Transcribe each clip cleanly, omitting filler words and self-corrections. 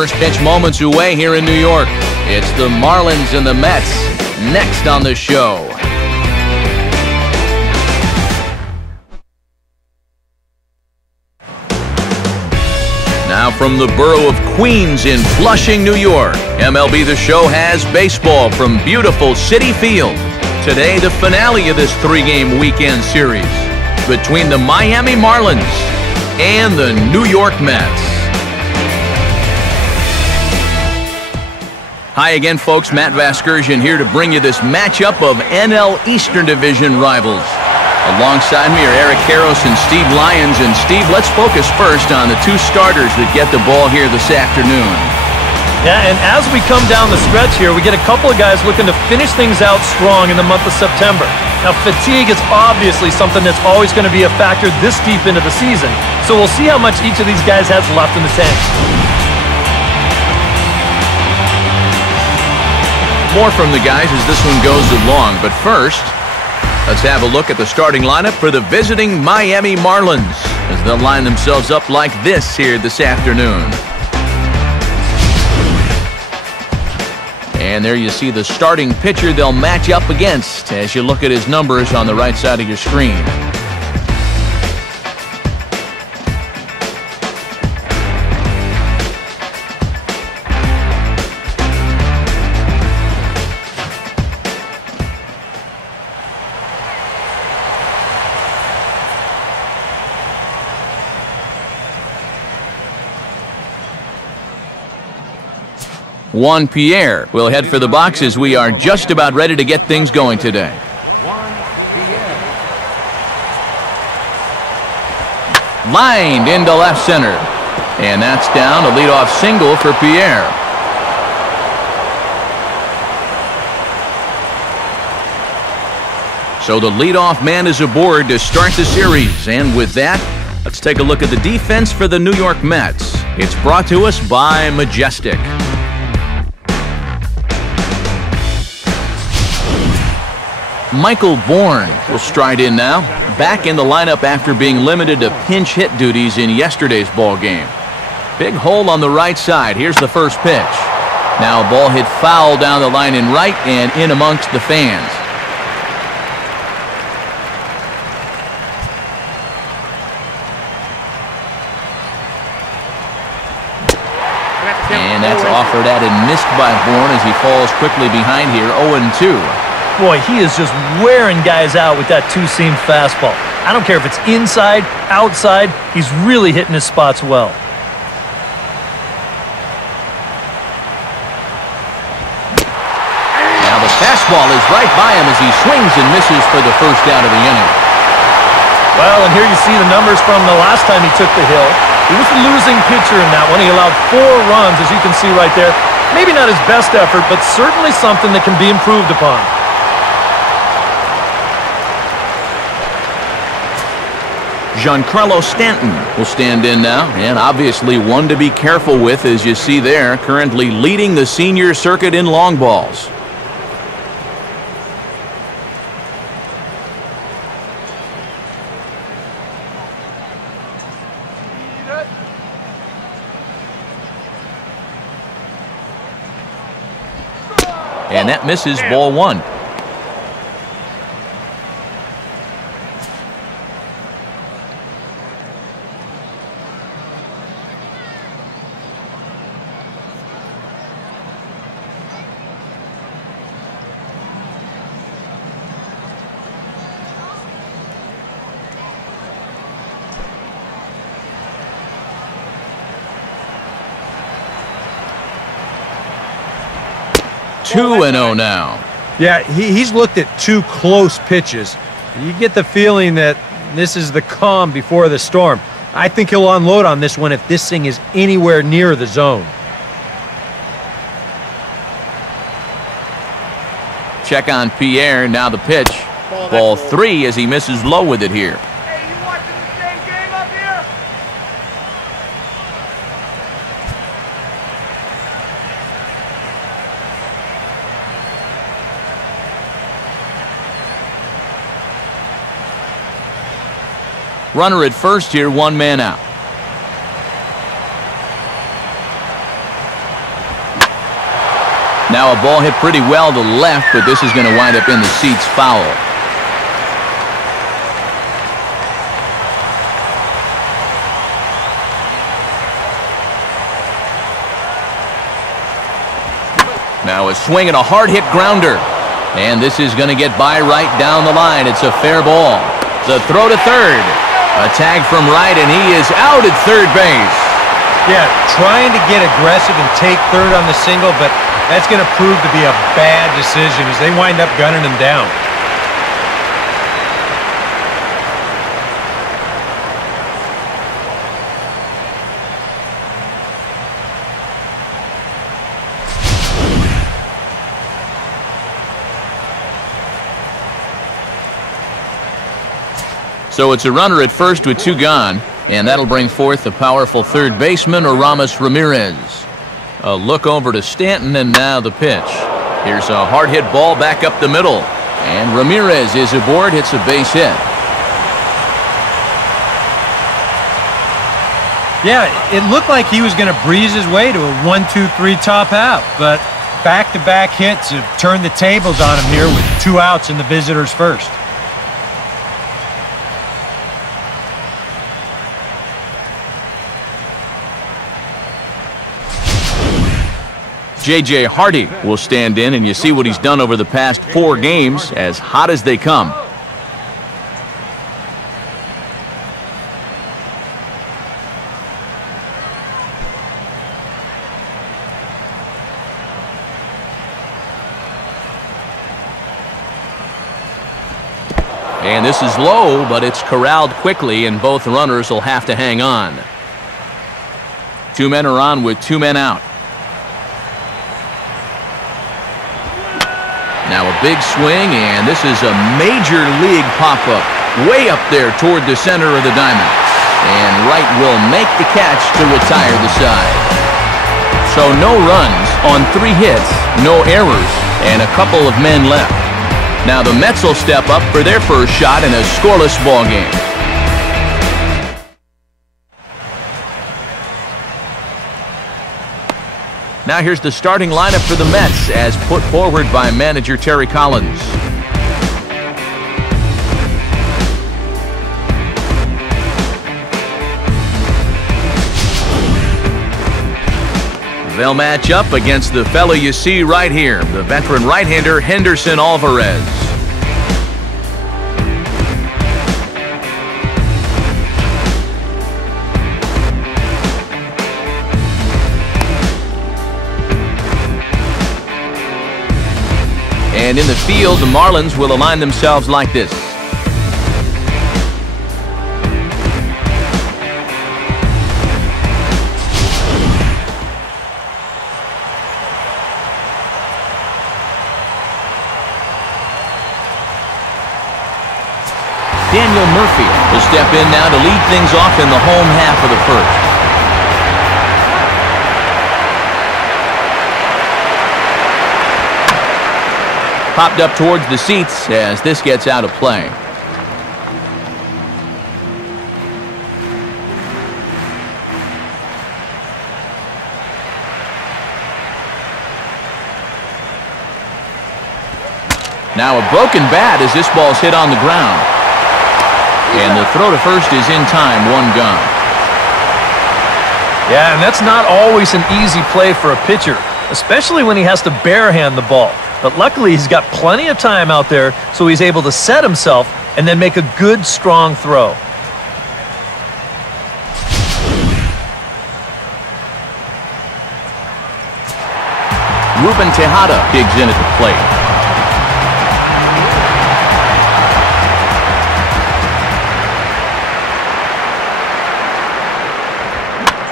First pitch moments away here in New York. It's the Marlins and the Mets next on the show. Now from the borough of Queens in Flushing, New York, MLB The Show has baseball from beautiful Citi Field. Today, the finale of this three-game weekend series between the Miami Marlins and the New York Mets. Hi again, folks. Matt Vasgersian here to bring you this matchup of NL Eastern Division rivals. Alongside me are Eric Karros and Steve Lyons. And Steve, let's focus first on the two starters that get the ball here this afternoon. Yeah, and as we come down the stretch here, we get a couple of guys looking to finish things out strong in the month of September. Now, fatigue is obviously something that's always going to be a factor this deep into the season. So we'll see how much each of these guys has left in the tank. More from the guys as this one goes along. But first, let's have a look at the starting lineup for the visiting Miami Marlins as they'll line themselves up like this here this afternoon. And there you see the starting pitcher they'll match up against as you look at his numbers on the right side of your screen. Juan Pierre will head for the box as we are just about ready to get things going today. Lined into left center. And that's down, a leadoff single for Pierre. So the leadoff man is aboard to start the series. And with that, let's take a look at the defense for the New York Mets. It's brought to us by Majestic. Michael Bourne will stride in now, back in the lineup after being limited to pinch hit duties in yesterday's ball game. Big hole on the right side. Here's the first pitch. Now a ball hit foul down the line in right and in amongst the fans. And that's offered at and missed by Bourne as he falls quickly behind here, 0-2. Boy, he is just wearing guys out with that two-seam fastball. I don't care if it's inside, outside, he's really hitting his spots well. Now the fastball is right by him as he swings and misses for the first out of the inning. Well, and here you see the numbers from the last time he took the hill. He was the losing pitcher in that one. He allowed 4 runs, as you can see right there. Maybe not his best effort, but certainly something that can be improved upon. Giancarlo Stanton will stand in now, and obviously one to be careful with, as you see there, currently leading the senior circuit in long balls. And that misses, ball 1. Two and 0 now. Yeah, he's looked at 2 close pitches. You get the feeling that this is the calm before the storm. I think he'll unload on this one if this thing is anywhere near the zone. Check on Pierre, now the pitch. Ball 3 as he misses low with it here. Hey, you watching the same game up here? Runner at first here, 1 man out. Now a ball hit pretty well to left, but this is going to wind up in the seats foul. Now a swing and a hard hit grounder. And this is going to get by right down the line. It's a fair ball. The throw to third. A tag from right, and he is out at third base. Yeah, trying to get aggressive and take third on the single, but that's going to prove to be a bad decision as they wind up gunning him down. So it's a runner at first with 2 gone, and that'll bring forth the powerful third baseman, RAMIREZ. A look over to Stanton, and now the pitch. Here's a hard hit ball back up the middle, and RAMIREZ is aboard, hits a base hit. Yeah, it looked like he was going to breeze his way to a 1-2-3 top half, but back-to-back hits have turned the tables on him here with 2 outs in the visitors' first. J.J. Hardy will stand in, and you see what he's done over the past 4 games, as hot as they come. And this is low, but it's corralled quickly, and both runners will have to hang on. 2 men are on with 2 men out. Now a big swing, and this is a major league pop-up way up there toward the center of the diamond. And Wright will make the catch to retire the side. So no runs on 3 hits, no errors, and a couple of men left. Now the Mets will step up for their first shot in a scoreless ball game. Now here's the starting lineup for the Mets as put forward by manager Terry Collins. They'll match up against the fella you see right here, the veteran right-hander Henderson Alvarez. And in the field, the Marlins will align themselves like this. Daniel Murphy will step in now to lead things off in the home half of the first. Popped up towards the seats as this gets out of play. Now a broken bat as this ball's hit on the ground. And the throw to first is in time, 1 gone. Yeah, and that's not always an easy play for a pitcher, especially when he has to barehand the ball. But luckily, he's got plenty of time out there, so he's able to set himself and then make a good, strong throw. RUBEN TEJADA digs in at the plate.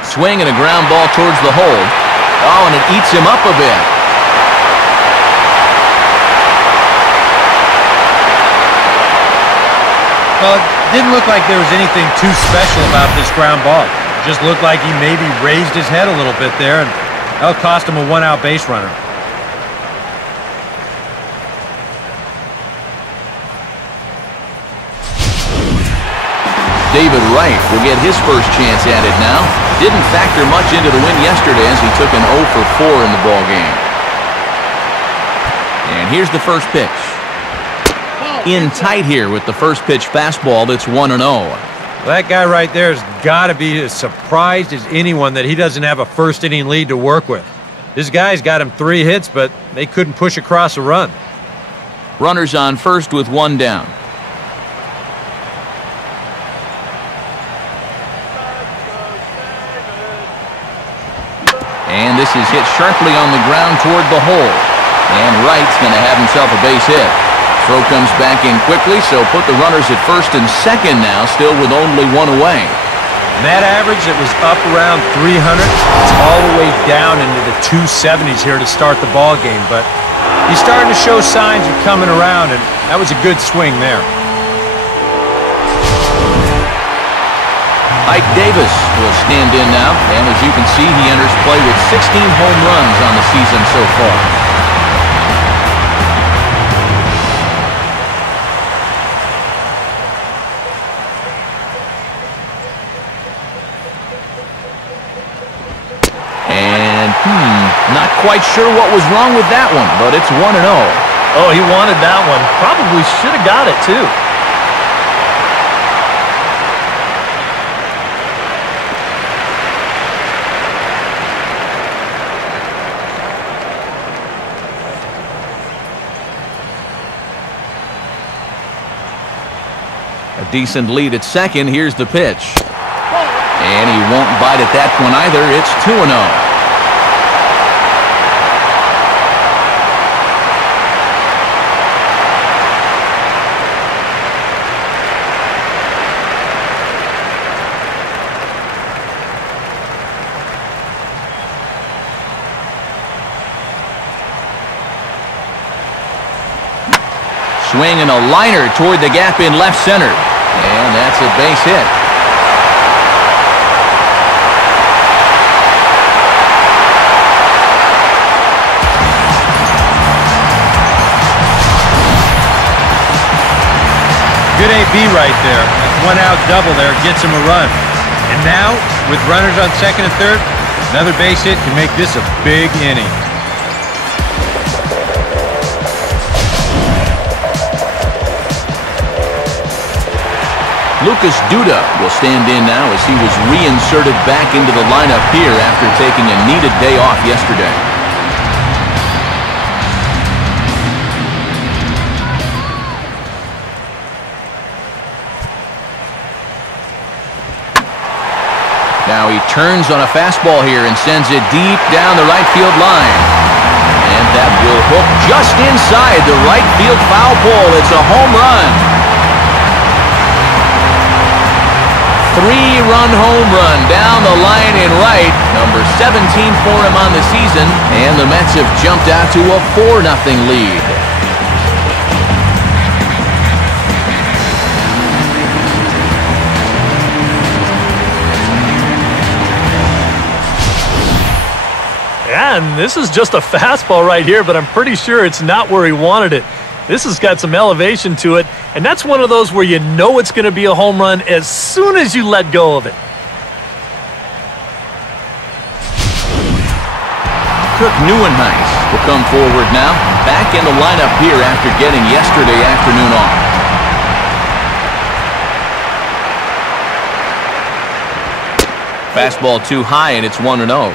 Swing and a ground ball towards the hole. Oh, and it eats him up a bit. Well, it didn't look like there was anything too special about this ground ball. It just looked like he maybe raised his head a little bit there, and that'll cost him a 1-out base runner. David Wright will get his first chance at it now. Didn't factor much into the win yesterday as he took an 0 for 4 in the ball game. And here's the first pitch. In tight here with the first pitch fastball that's 1-0. That guy right there has got to be as surprised as anyone that he doesn't have a first inning lead to work with. This guy's got him 3 hits, but they couldn't push across a run. Runners on first with 1 down. And this is hit sharply on the ground toward the hole. And Wright's going to have himself a base hit. Throw comes back in quickly, so put the runners at first and second now, still with only 1 away. And that average that was up around 300, it's all the way down into the 270s here to start the ball game. But he's starting to show signs of coming around, and that was a good swing there. Ike Davis will stand in now, and as you can see, he enters play with 16 home runs on the season so far. And, not quite sure what was wrong with that one, but it's 1-0. Oh, he wanted that one. Probably should have got it, too. A decent lead at second. Here's the pitch. And he won't bite at that one either. It's 2-0. Swing and a liner toward the gap in left center. And that's a base hit. Good AB right there. That 1-out double there gets him a run. And now, with runners on second and third, another base hit can make this a big inning. Lucas DUDA will stand in now as he was reinserted back into the lineup here after taking a needed day off yesterday. Now he turns on a fastball here and sends it deep down the right field line. And that will hook just inside the right field foul pole. It's a home run. 3-run home run down the line in right. Number 17 for him on the season. And the Mets have jumped out to a 4-0 lead. Yeah, and this is just a fastball right here, but I'm pretty sure it's not where he wanted it. This has got some elevation to it, and that's one of those where you know it's going to be a home run as soon as you let go of it. Kirk Neuenhuis will come forward now, back in the lineup here after getting yesterday afternoon off. Fastball too high, and it's 1-0.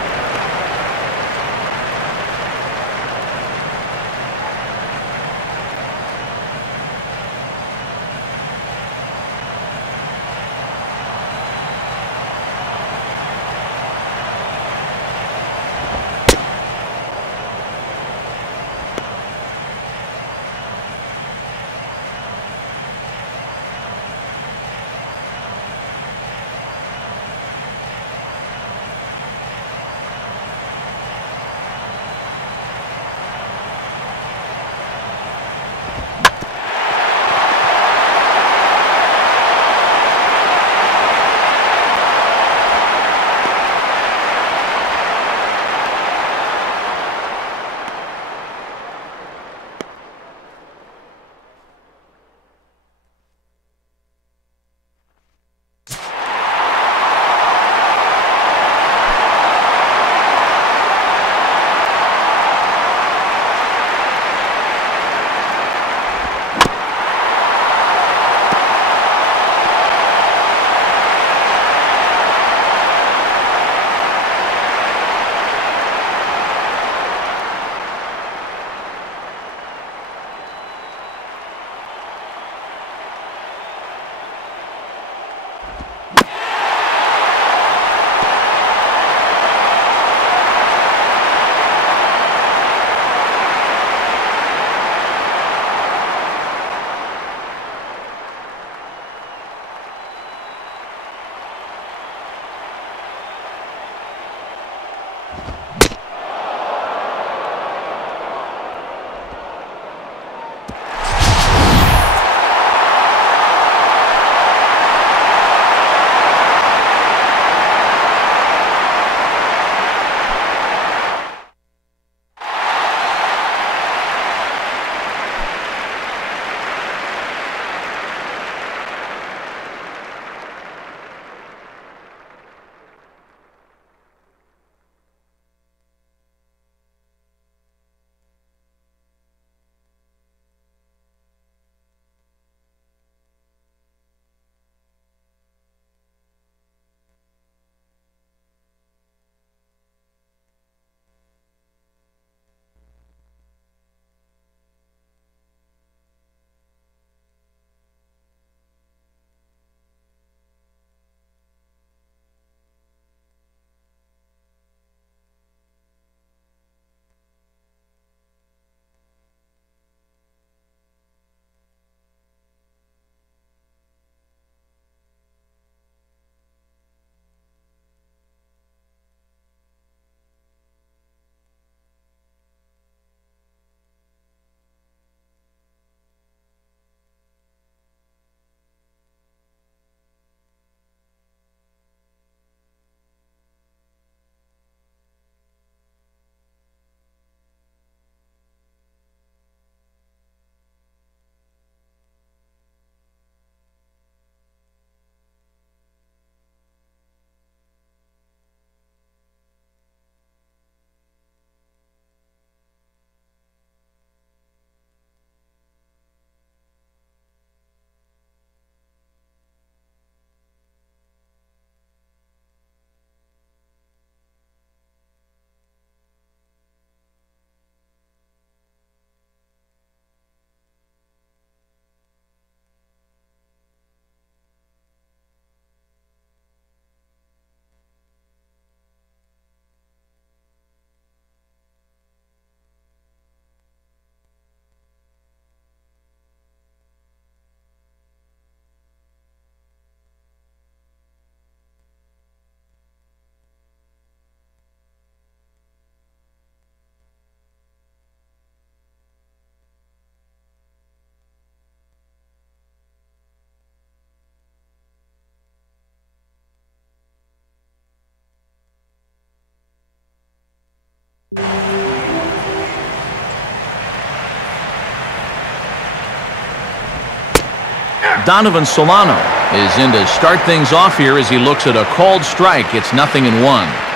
Donovan Solano is in to start things off here as he looks at a called strike. It's 0-1.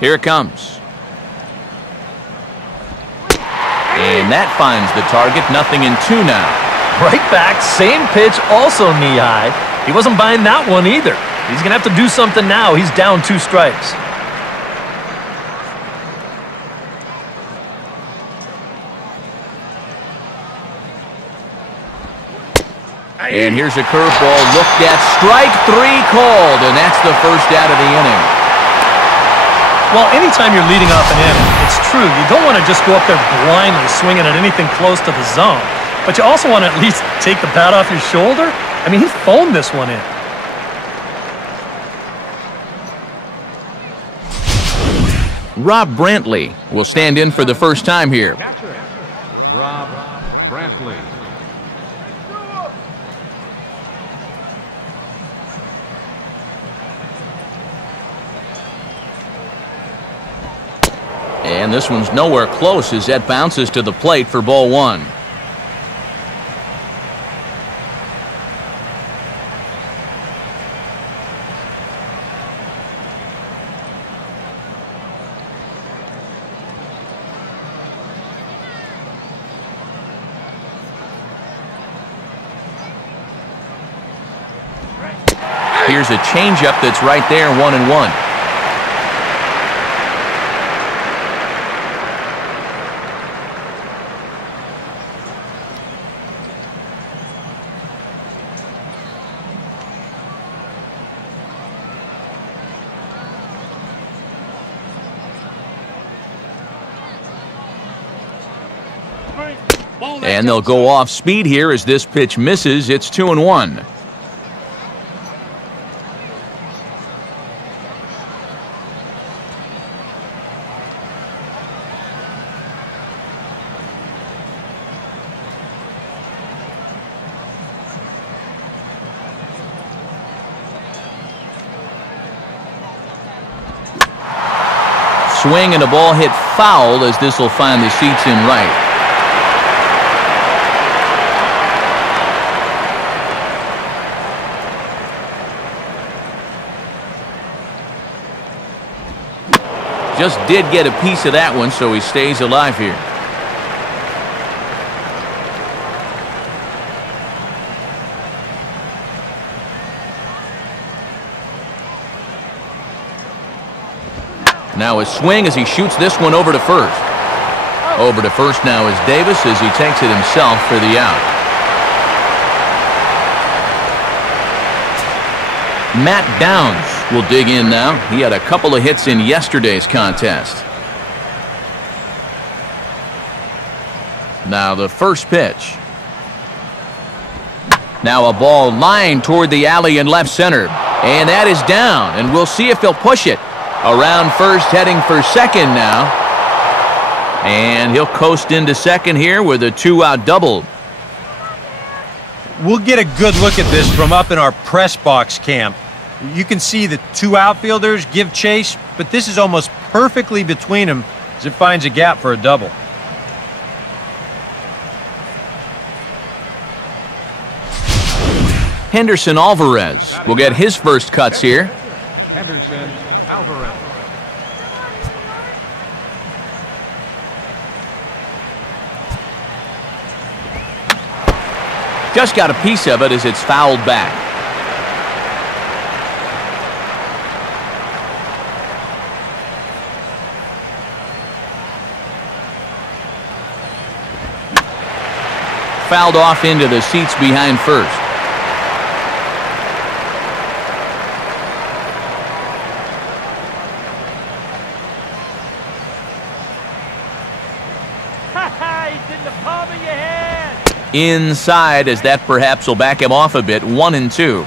Here it comes. And that finds the target. 0-2 now. Right back, same pitch, also knee high. He wasn't buying that one either. He's going to have to do something now. He's down 2 strikes. And here's a curveball looked at. Strike 3 called, and that's the first out of the inning. Well, anytime you're leading off an inning, it's true. You don't want to just go up there blindly swinging at anything close to the zone. But you also want to at least take the bat off your shoulder. I mean, he phoned this one in. Rob Brantlly will stand in for the first time here. Rob Brantlly. And this one's nowhere close as that bounces to the plate for ball 1. Here's a changeup that's right there, 1-1. And they'll go off speed here as this pitch misses. It's 2-1. Swing and a ball hit foul as this will find the seats in right. Just did get a piece of that one, so he stays alive here. Now a swing as he shoots this one over to first. Over to first now is Davis as he takes it himself for the out. Matt Downs will dig in now. He had a couple of hits in yesterday's contest. Now the first pitch. Now a ball lined toward the alley in left center. And that is down. And we'll see if he'll push it. Around first, heading for second now. And he'll coast into second here with a 2-out double. We'll get a good look at this from up in our press box camp. You can see the 2 outfielders give chase, but this is almost perfectly between them as it finds a gap for a double. Henderson Alvarez will get his first cuts here. Henderson Alvarez. Just got a piece of it as it's fouled back. Fouled off into the seats behind first. He's in the palm of your hand. Inside as that perhaps will back him off a bit. 1-2.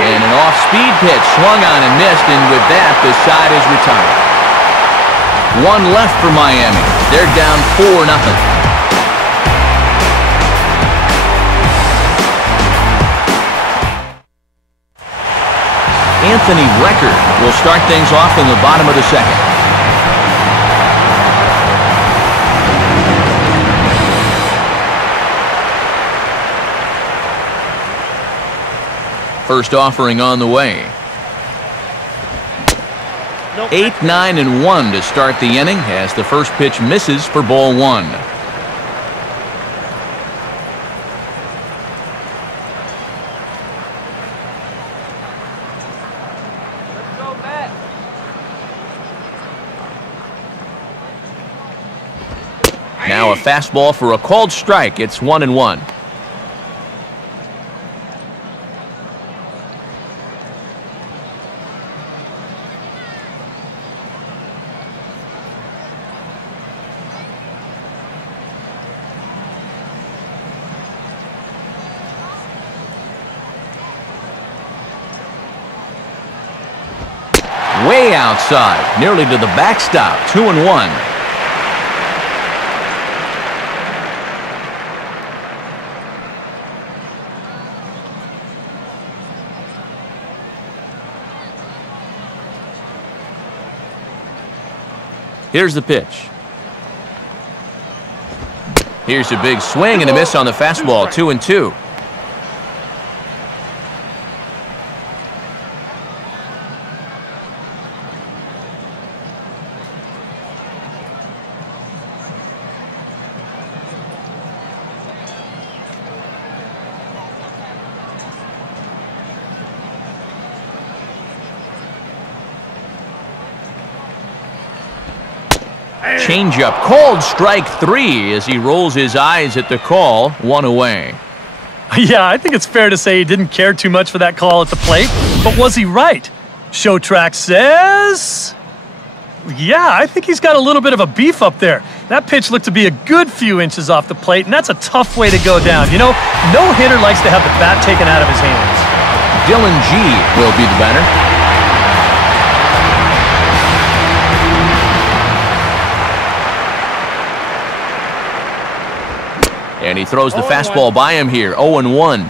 And an off-speed pitch, swung on and missed, and with that, the side is retired. One left for Miami. They're down 4-0. Anthony Record will start things off in the bottom of the second. First offering on the way. 8, 9, and 1 to start the inning as the first pitch misses for ball 1. Now a fastball for a called strike. It's 1-1. Way outside, nearly to the backstop. 2-1. Here's the pitch. Here's a big swing and a miss on the fastball. 2-2. Changeup, called strike 3 as he rolls his eyes at the call. 1 away. Yeah, I think it's fair to say he didn't care too much for that call at the plate, but was he right? Show track says... Yeah, I think he's got a little bit of a beef up there. That pitch looked to be a good few inches off the plate, and that's a tough way to go down. You know, no hitter likes to have the bat taken out of his hands. Dylan G will be the batter. And he throws the fastball by him here. 0-1.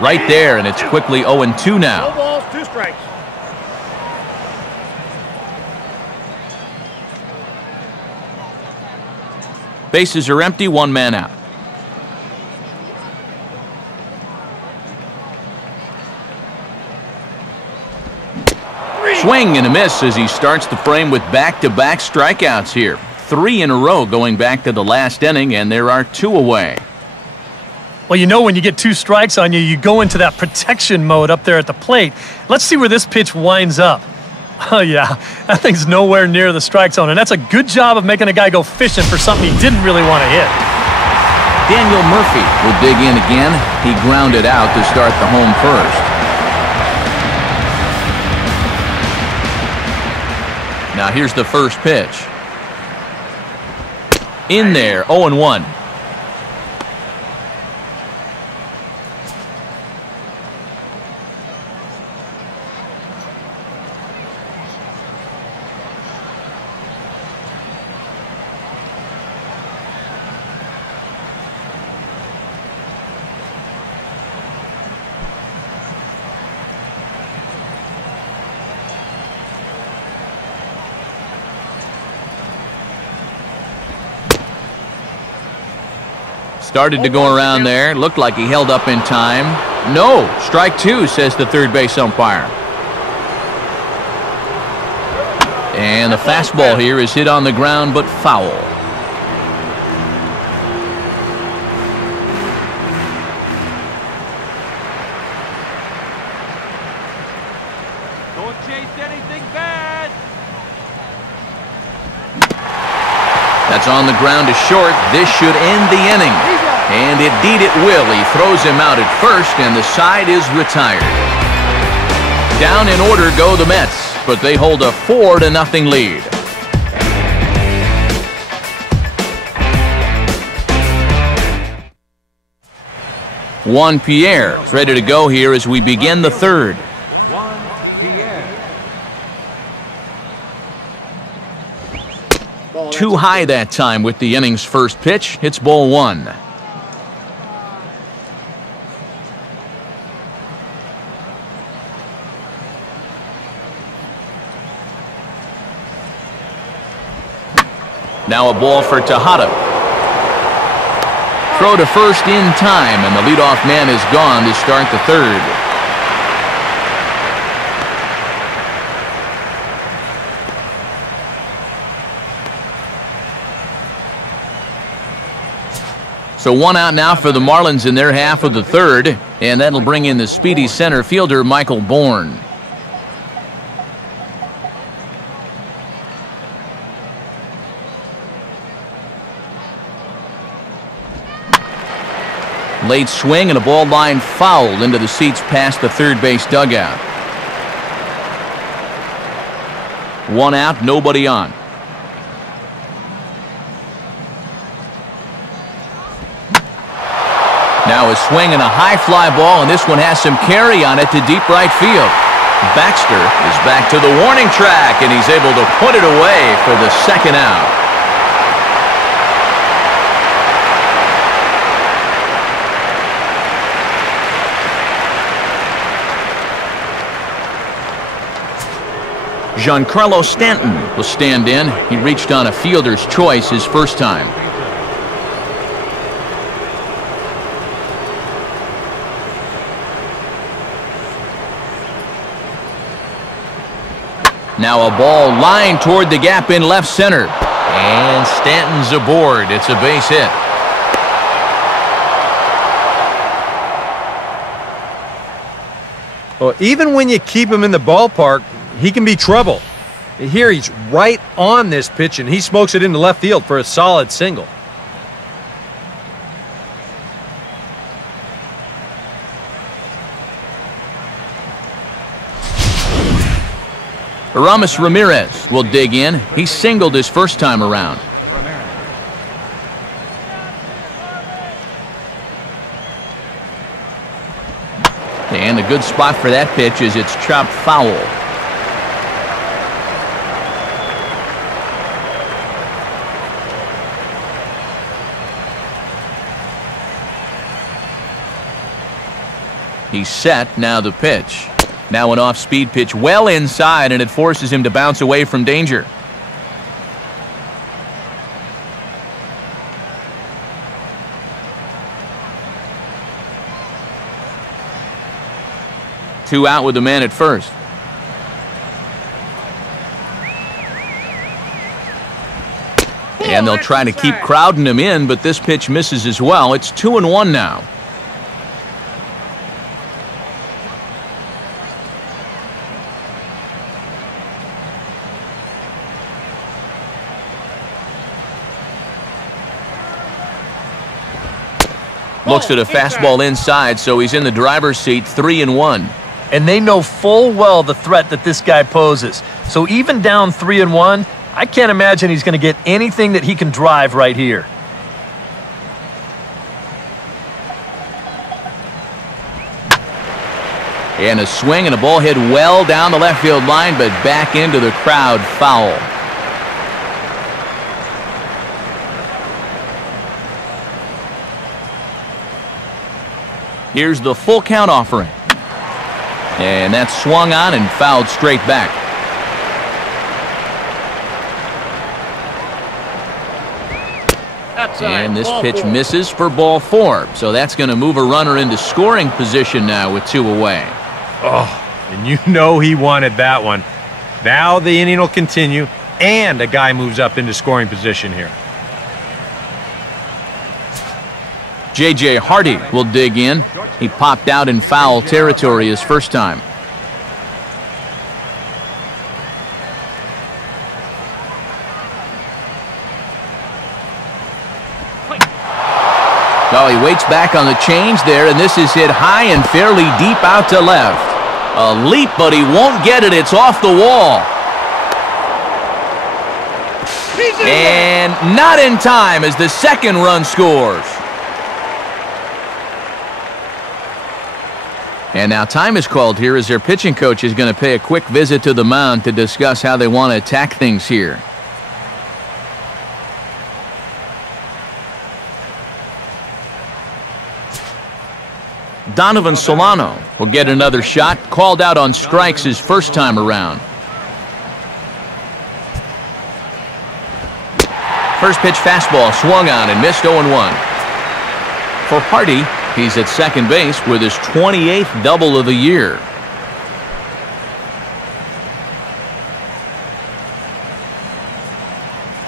Right there, and it's quickly 0-2 now. 2 balls, 2 strikes. Bases are empty, 1 man out. Swing and a miss as he starts the frame with back-to-back strikeouts here. 3 in a row going back to the last inning, and there are 2 away. Well, you know when you get 2 strikes on you, you go into that protection mode up there at the plate. Let's see where this pitch winds up. Oh, yeah, that thing's nowhere near the strike zone, and that's a good job of making a guy go fishing for something he didn't really want to hit. Daniel Murphy will dig in again. He grounded out to start the home first. Now here's the first pitch. In there, 0-1. Started to go around there. Looked like he held up in time. No, strike 2, says the third base umpire. And the fastball here is hit on the ground, but foul. Don't chase anything bad. That's on the ground to short. This should end the inning. And indeed it will. He throws him out at first, and the side is retired. Down in order go the Mets, but they hold a 4-0 lead. Juan Pierre is ready to go here as we begin the third. Too high that time with the inning's first pitch. It's ball one. Now a ball for Tejada. Throw to first in time, and the leadoff man is gone to start the third. So one out now for the Marlins in their half of the third, and that'll bring in the speedy center fielder Michael Bourne. Late swing and a ball line fouled into the seats past the third base dugout. One out, nobody on. Now a swing and a high fly ball, and this one has some carry on it to deep right field. Baxter is back to the warning track, and he's able to put it away for the second out. Giancarlo Stanton will stand in. He reached on a fielder's choice his first time. Now a ball lined toward the gap in left center. And Stanton's aboard. It's a base hit. Well, even when you keep him in the ballpark, he can be trouble. Here he's right on this pitch, and he smokes it into left field for a solid single. Ramirez will dig in. He singled his first time around. And a good spot for that pitch is it's chopped foul. He's set, now the pitch. Now an off-speed pitch well inside, and it forces him to bounce away from danger. Two out with the man at first. And they'll try to keep crowding him in, but this pitch misses as well. It's 2-1 now. Looks at a fastball inside, so he's in the driver's seat, 3-1. And they know full well the threat that this guy poses. So even down 3-1, I can't imagine he's going to get anything that he can drive right here. And a swing and a ball hit well down the left field line, but back into the crowd, foul. Here's the full count offering. And that's swung on and fouled straight back. And this pitch misses for ball four. So that's going to move a runner into scoring position now with two away. Oh, and you know he wanted that one. Now the inning will continue, and a guy moves up into scoring position here. J.J. Hardy will dig in. He popped out in foul territory his first time. Well, he waits back on the change there, and this is hit high and fairly deep out to left. A leap, but he won't get it. It's off the wall. And not in time as the second run scores. And now time is called here as their pitching coach is going to pay a quick visit to the mound to discuss how they want to attack things here. Donovan Solano will get another shot, called out on strikes his first time around. First pitch fastball swung on and missed 0-1. For Hardy, he's at second base with his 28th double of the year.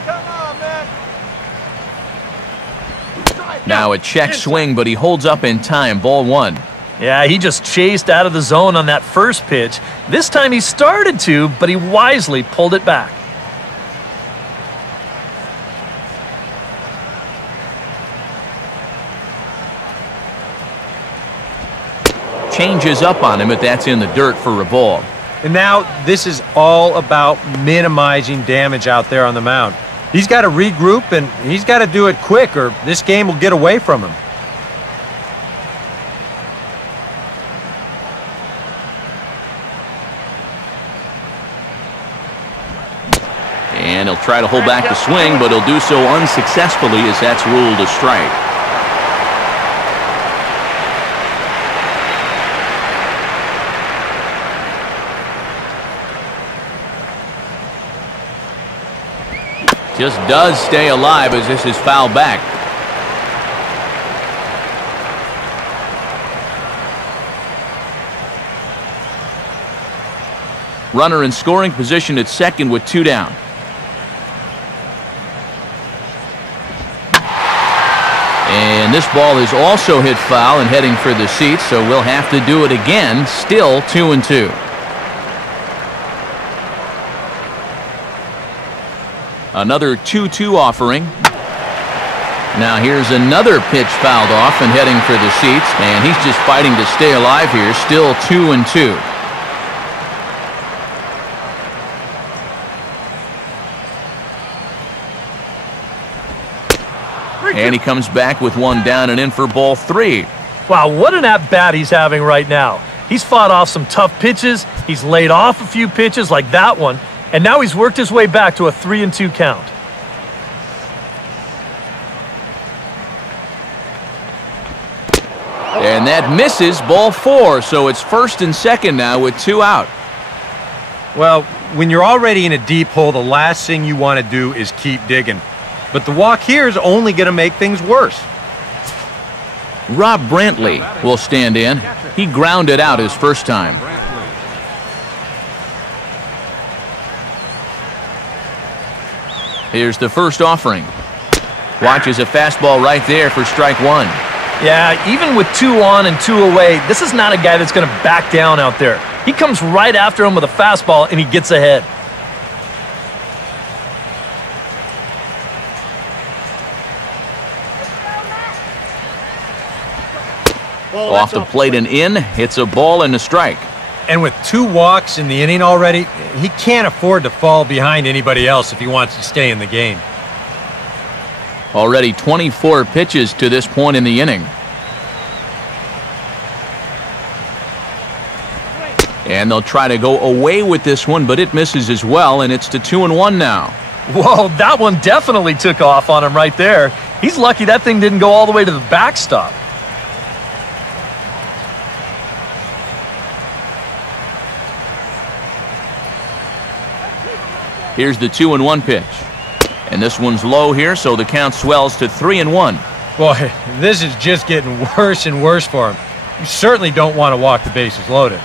Come on, man. Now a check swing, but he holds up in time. Ball one. Yeah, he just chased out of the zone on that first pitch. This time he started to, but he wisely pulled it back. Changes up on him, but that's in the dirt for a ball. And now this is all about minimizing damage out there on the mound. He's got to regroup, and he's got to do it quick, or this game will get away from him. And he'll try to hold back the swing, but he'll do so unsuccessfully as that's ruled a strike. Just does stay alive as this is fouled back. Runner in scoring position at second with 2 down. And this ball is also hit foul and heading for the seats, so we'll have to do it again. Still 2-2. Another 2-2 offering. Now here's another pitch fouled off and heading for the seats, and he's just fighting to stay alive here. Still 2-2. And he comes back with 1 down and in for ball 3. Wow, what an at-bat he's having right now. He's fought off some tough pitches. He's laid off a few pitches like that one. And now he's worked his way back to a 3-2 count. And that misses, ball 4. So it's first and second now with 2 out. Well, when you're already in a deep hole, the last thing you want to do is keep digging. But the walk here is only going to make things worse. Rob Brantley will stand in. He grounded out his first time. Here's the first offering. Watches a fastball right there for strike 1. Yeah, even with 2 on and 2 away, this is not a guy that's going to back down out there. He comes right after him with a fastball, and he gets ahead. Off the plate and in. It's a ball and a strike. And with 2 walks in the inning already, he can't afford to fall behind anybody else if he wants to stay in the game. Already 24 pitches to this point in the inning. And they'll try to go away with this one, but it misses as well, and it's to 2-1 now. Whoa, that one definitely took off on him right there. He's lucky that thing didn't go all the way to the backstop. Here's the 2-1 pitch. And this one's low here, so the count swells to 3-1. Boy, this is just getting worse and worse for him. You certainly don't want to walk the bases loaded.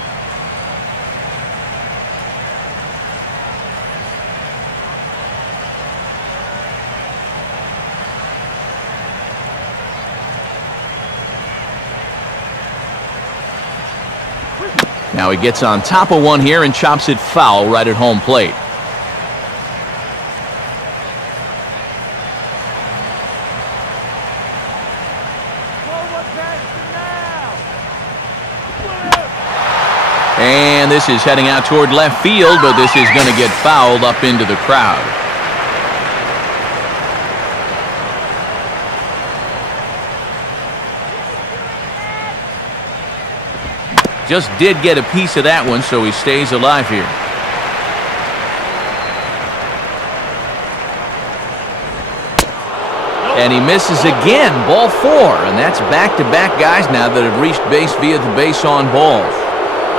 Now he gets on top of one here and chops it foul right at home plate. And this is heading out toward left field, but this is going to get fouled up into the crowd. Just did get a piece of that one, so he stays alive here. And he misses again, ball 4, and that's back-to-back guys now that have reached base via the base on balls.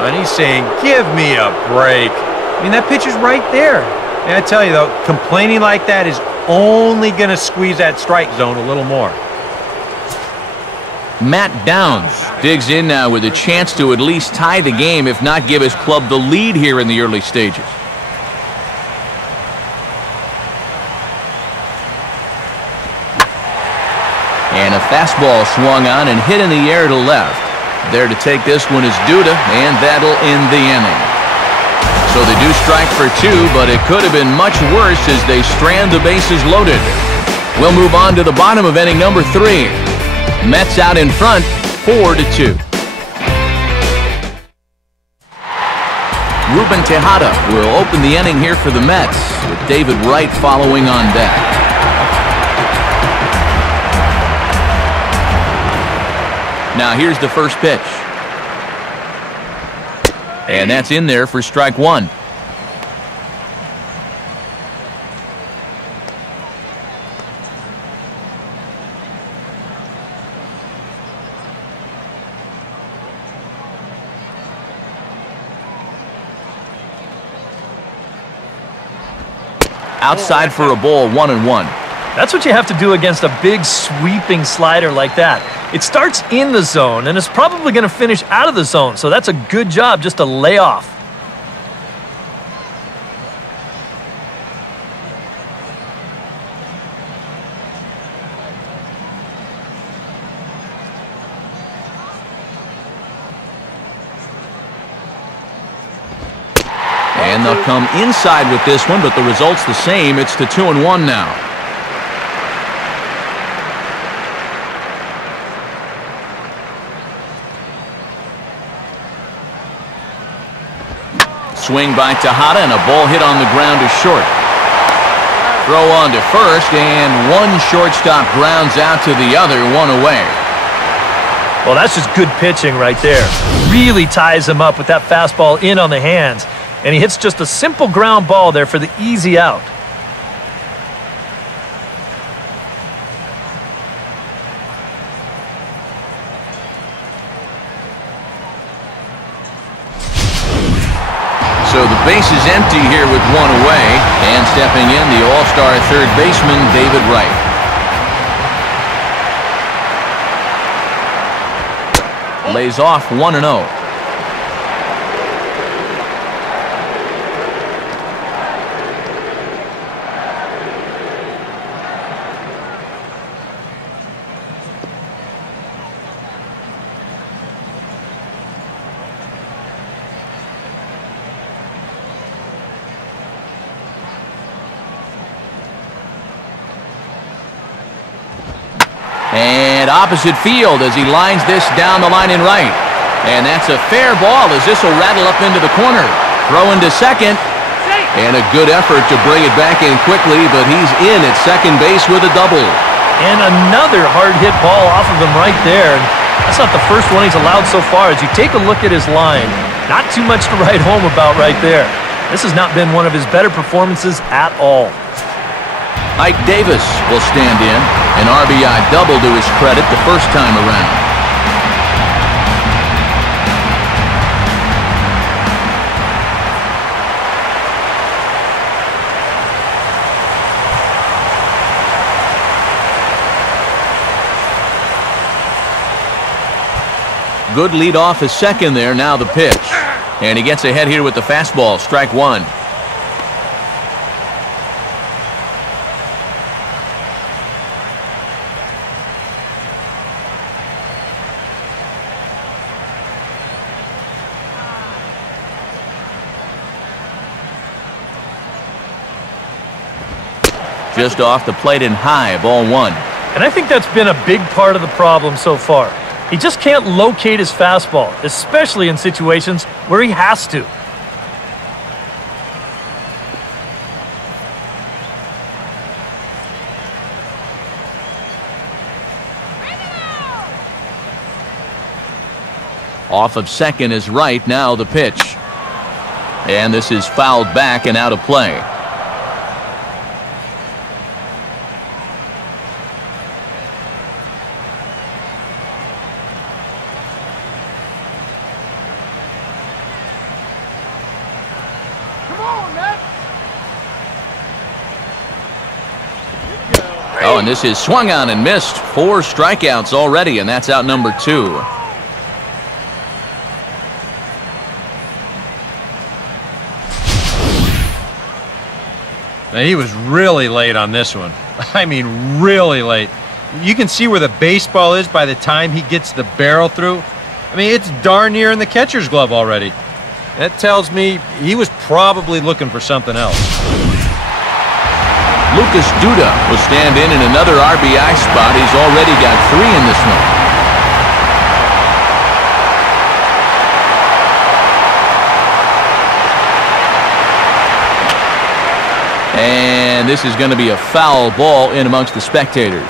And he's saying, give me a break. I mean, that pitcher's right there. And I tell you, though, complaining like that is only going to squeeze that strike zone a little more. Matt Downs digs in now with a chance to at least tie the game, if not give his club the lead here in the early stages. And a fastball swung on and hit in the air to left. There to take this one is DUDA, and that'll end the inning. So they do strike for 2, but it could have been much worse as they strand the bases loaded. We'll move on to the bottom of inning number 3. Mets out in front, 4-2. Ruben Tejada will open the inning here for the Mets, with David Wright following on deck. Now here's the first pitch. And that's in there for strike 1. Outside for a ball, 1-1. That's what you have to do against a big sweeping slider like that. It starts in the zone, and it's probably going to finish out of the zone, so that's a good job just to lay off. And they'll come inside with this one, but the result's the same. It's to 2-1 now. Swing by Tejada, and a ball hit on the ground to short. Throw on to first, and one shortstop grounds out to the other, 1 away. Well, that's just good pitching right there. Really ties him up with that fastball in on the hands. And he hits just a simple ground ball there for the easy out. So the base is empty here with 1 away. And stepping in, the all-star third baseman, David Wright. Lays off 1-0. And opposite field as he lines this down the line in right. And that's a fair ball as this will rattle up into the corner. Throw into second. And a good effort to bring it back in quickly, but he's in at second base with a double. And another hard hit ball off of him right there. And that's not the first one he's allowed so far. As you take a look at his line, not too much to write home about right there. This has not been one of his better performances at all. Ike Davis will stand in. An RBI double to his credit the first time around. Good lead off his second there. Now the pitch. And he gets ahead here with the fastball. Strike 1. Just off the plate and high, ball 1. And I think that's been a big part of the problem so far. He just can't locate his fastball, especially in situations where he has to. Off of second is right. Now the pitch. And this is fouled back and out of play. Oh, and this is swung on and missed. 4 strikeouts already, and that's out number 2. Now, he was really late on this one. I mean, really late. You can see where the baseball is by the time he gets the barrel through. I mean, it's darn near in the catcher's glove already. That tells me he was probably looking for something else. Lucas DUDA will stand in another RBI spot. He's already got 3 in this one. And this is going to be a foul ball in amongst the spectators.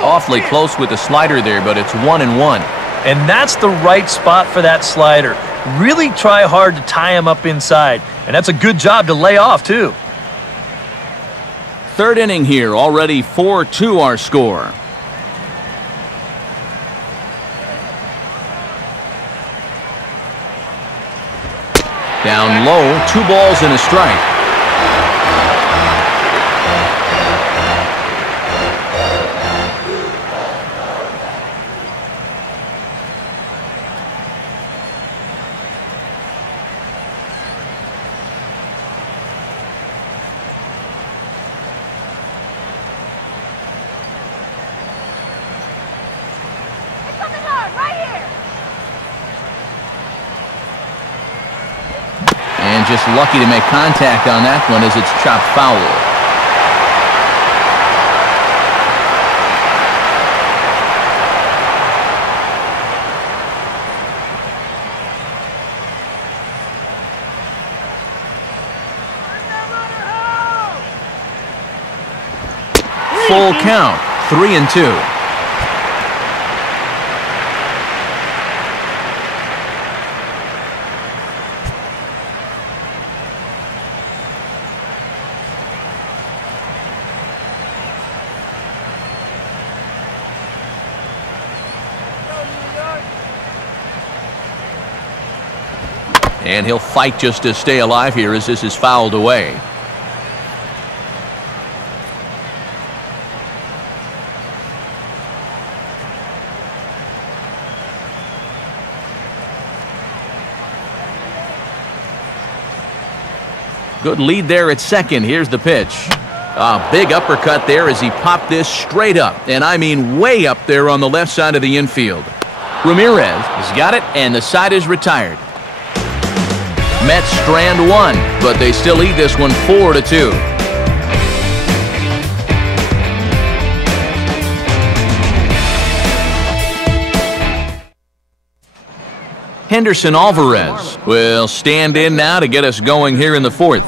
Awfully close with the slider there, but it's 1-1. And that's the right spot for that slider. Really try hard to tie him up inside. And that's a good job to lay off, too. Third inning here, already 4-2 our score. Down low, 2 balls and a strike. Just lucky to make contact on that one as it's chopped foul. Full count, 3-2. And he'll fight just to stay alive here as this is fouled away. Good lead there at second. Here's the pitch. A big uppercut there as he popped this straight up. And I mean way up there on the left side of the infield. Ramirez has got it, and the side is retired. Mets strand 1, but they still lead this one 4-2. Henderson Alvarez will stand in now to get us going here in the 4th.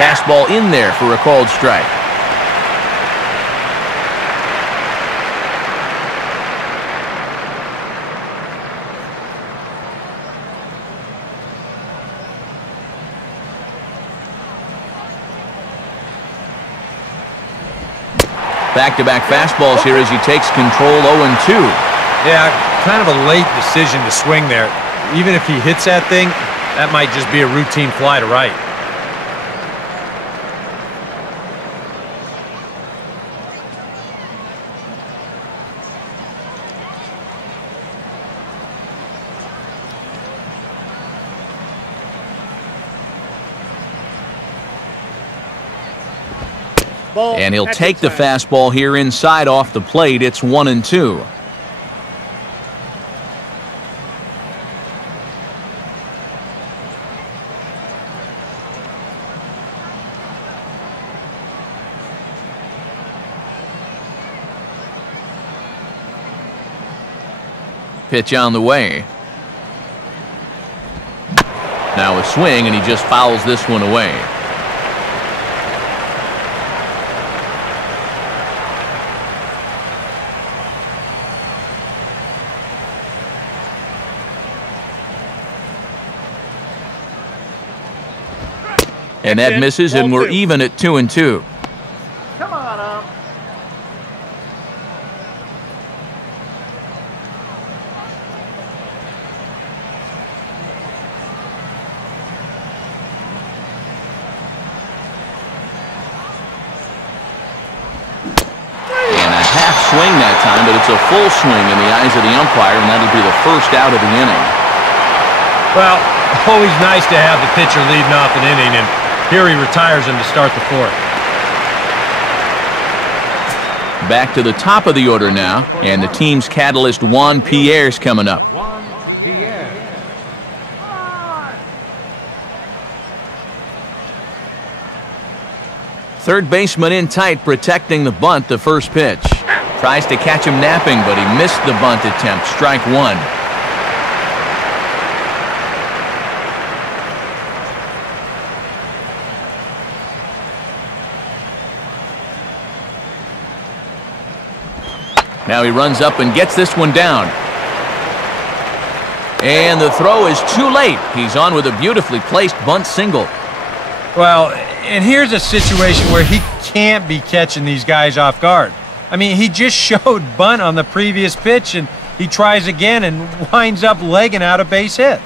Fastball in there for a called strike. Back-to-back fastballs here as he takes control 0-2. Yeah, kind of a late decision to swing there. Even if he hits that thing, that might just be a routine fly to right. And he'll take the fastball here inside off the plate. It's 1-2. Pitch on the way. Now a swing, and he just fouls this one away. And that misses, and we're even at 2-2. Come on, And a half swing that time, but it's a full swing in the eyes of the umpire, and that'll be the first out of the inning. Well, always nice to have the pitcher leading off an inning, and here he retires him to start the fourth. Back to the top of the order now, and the team's catalyst Juan Pierre's coming up. Juan Pierre. Third baseman in tight, protecting the bunt, the first pitch. Tries to catch him napping, but he missed the bunt attempt. Strike one. Now he runs up and gets this one down. And the throw is too late. He's on with a beautifully placed bunt single. Well, and here's a situation where he can't be catching these guys off guard. I mean, he just showed bunt on the previous pitch, and he tries again and winds up legging out a base hit.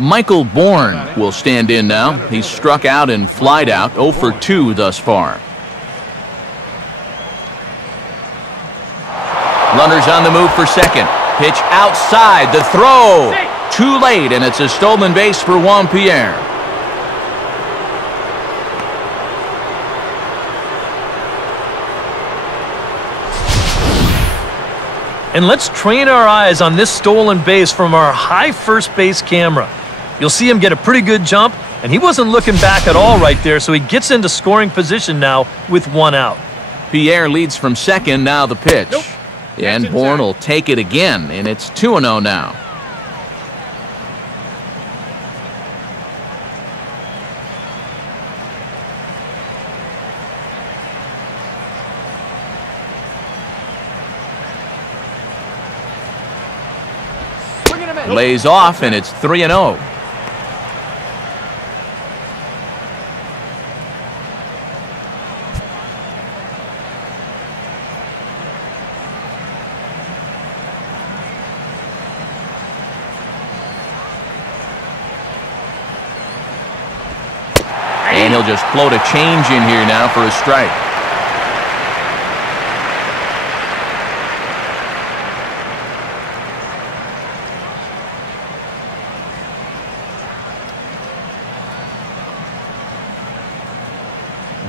Michael Bourne will stand in now. He's struck out and flied out, 0 for 2 thus far. Runners on the move for second. Pitch outside, the throw. Too late, and it's a stolen base for Juan Pierre. And let's train our eyes on this stolen base from our high first base camera. You'll see him get a pretty good jump, and he wasn't looking back at all right there, so he gets into scoring position now with one out. Pierre leads from second, now the pitch. Nope. And Bourne will take it again, and it's 2-0 now. Lays off, and it's 3-0. And he'll just float a change in here now for a strike.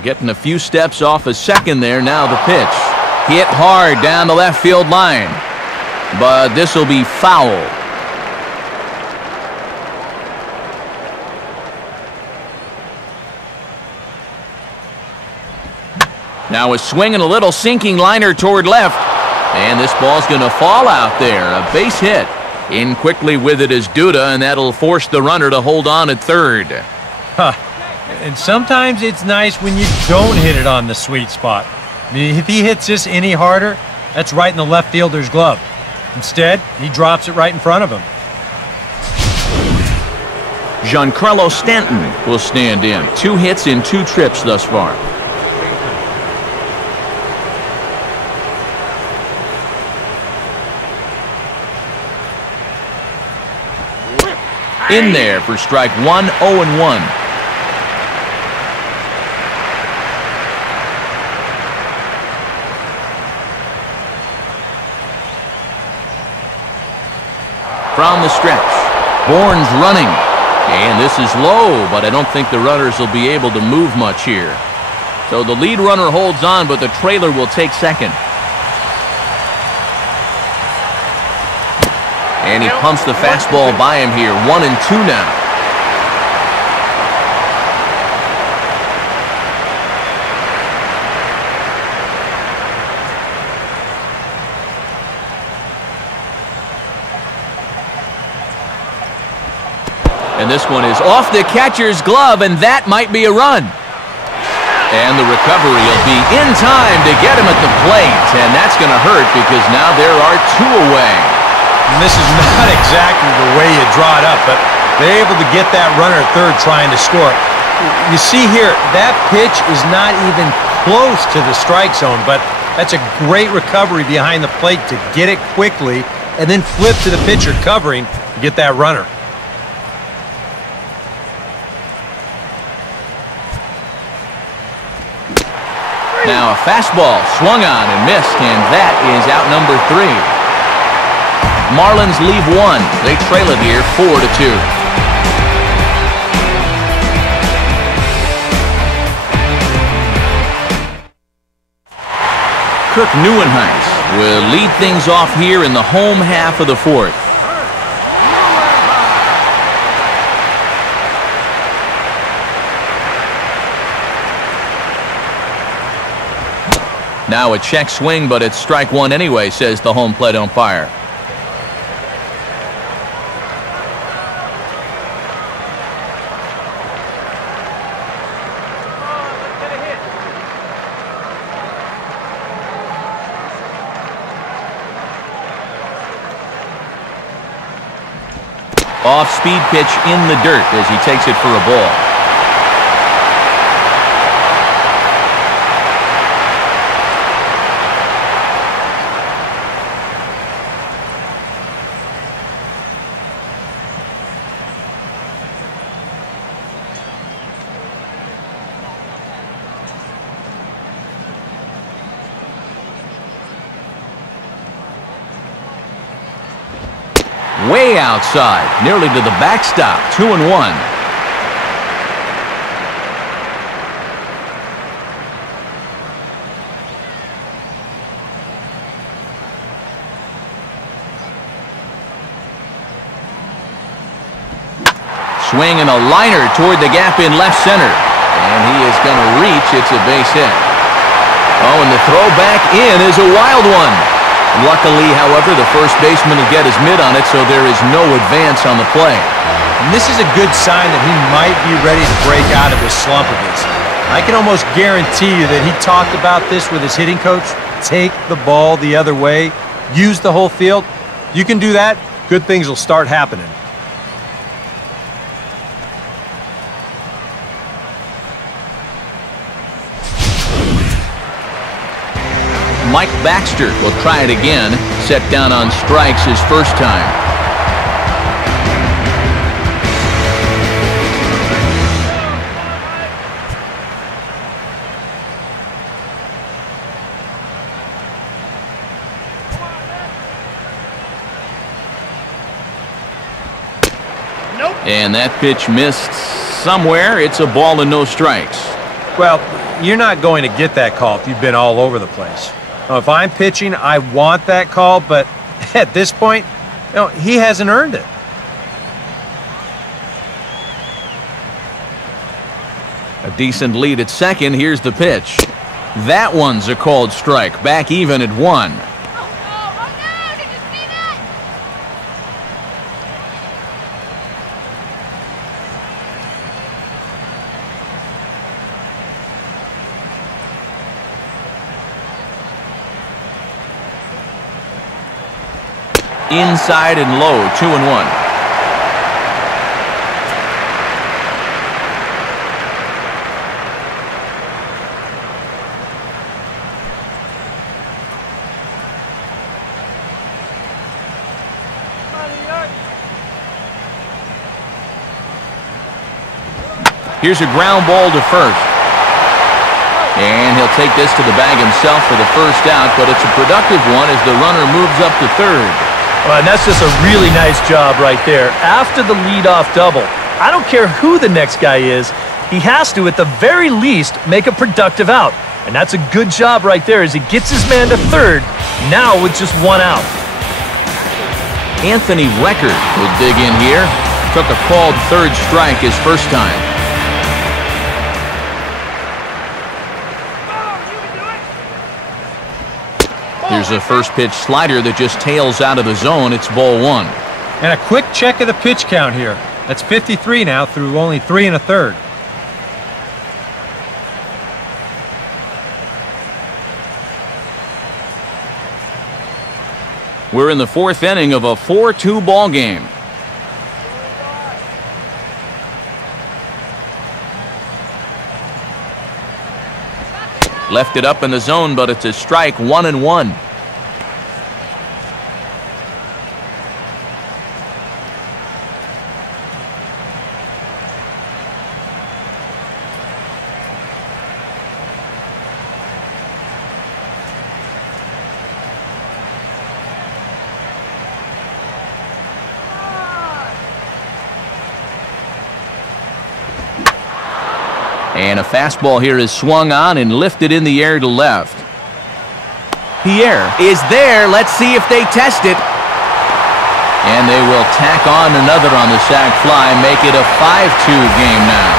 Getting a few steps off a second there. Now the pitch. Hit hard down the left field line. But this will be foul. Now a swing and a little sinking liner toward left. And this ball's going to fall out there. A base hit. In quickly with it is DUDA, and that'll force the runner to hold on at third. Huh. And sometimes it's nice when you don't hit it on the sweet spot. I mean, if he hits this any harder, that's right in the left fielder's glove. Instead, he drops it right in front of him. Giancarlo Stanton will stand in. 2 hits in 2 trips thus far. In there for strike 1, 0-1. From the stretch, Bourne's running, and this is low, but I don't think the runners will be able to move much here. So the lead runner holds on, but the trailer will take second. And he pumps the fastball by him here. 1-2 now. And this one is off the catcher's glove, and that might be a run. And the recovery will be in time to get him at the plate, and that's going to hurt because now there are 2 away. And this is not exactly the way you draw it up, but they're able to get that runner at third trying to score. You see here, that pitch is not even close to the strike zone, but that's a great recovery behind the plate to get it quickly and then flip to the pitcher covering to get that runner. Now a fastball swung on and missed, and that is out number 3. Marlins leave 1. They trail it here 4-2. Kirk Neuenhuis will lead things off here in the home half of the 4th. Now a check swing, but it's strike 1 anyway, says the home plate umpire. Off-speed pitch in the dirt as he takes it for a ball. Way outside, nearly to the backstop, 2-1. Swing and a liner toward the gap in left center. And he is going to reach. It's a base hit. Oh, and the throw back in is a wild one. Luckily, however, the first baseman will get his mitt on it, so there is no advance on the play. And this is a good sign that he might be ready to break out of this slump of his. I can almost guarantee you that he talked about this with his hitting coach. Take the ball the other way. Use the whole field. You can do that, good things will start happening. Mike Baxter will try it again, set down on strikes his first time. Nope. And that pitch missed somewhere. It's a ball and no strikes. Well, you're not going to get that call if you've been all over the place. Now, if I'm pitching, I want that call, but at this point, he hasn't earned it. A decent lead at second. Here's the pitch. That one's a called strike. Back even at 1. Inside and low, 2-1. Here's a ground ball to first. And he'll take this to the bag himself for the first out, but it's a productive one as the runner moves up to third. Well, and that's just a really nice job right there. After the leadoff double, I don't care who the next guy is, he has to, at the very least, make a productive out. And that's a good job right there as he gets his man to third, now with just 1 out. Anthony Record will dig in here. Took a called third strike his first time. Here's a first pitch slider that just tails out of the zone. It's ball 1. And a quick check of the pitch count here. That's 53 now through only 3 1/3. We're in the 4th inning of a 4-2 ball game. Left it up in the zone, but it's a strike, 1-1. And a fastball here is swung on and lifted in the air to left. Pierre is there. Let's see if they test it. And they will tack on another on the sac fly, make it a 5-2 game now.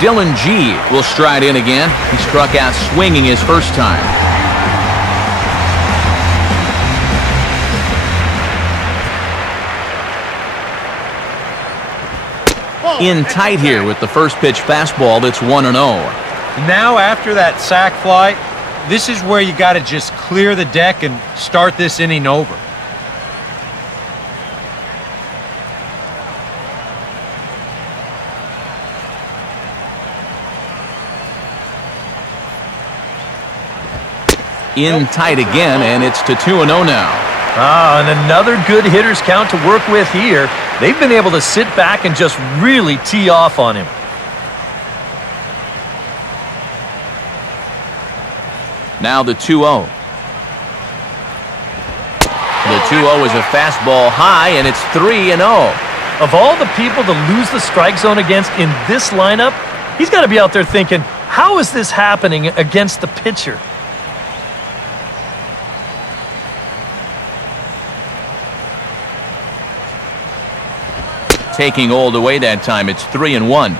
Dylan G will stride in again. He struck out swinging his first time. In tight here with the first pitch fastball that's 1-0. Now after that sac fly, this is where you got to just clear the deck and start this inning over. In tight again, and it's to 2-0 now. Ah, and another good hitter's count to work with here. They've been able to sit back and just really tee off on him. Now the 2-0. The 2-0 is a fastball high, and it's 3-0. Of all the people to lose the strike zone against in this lineup, he's got to be out there thinking, how is this happening against the pitcher? Taking all the way that time, it's 3-1.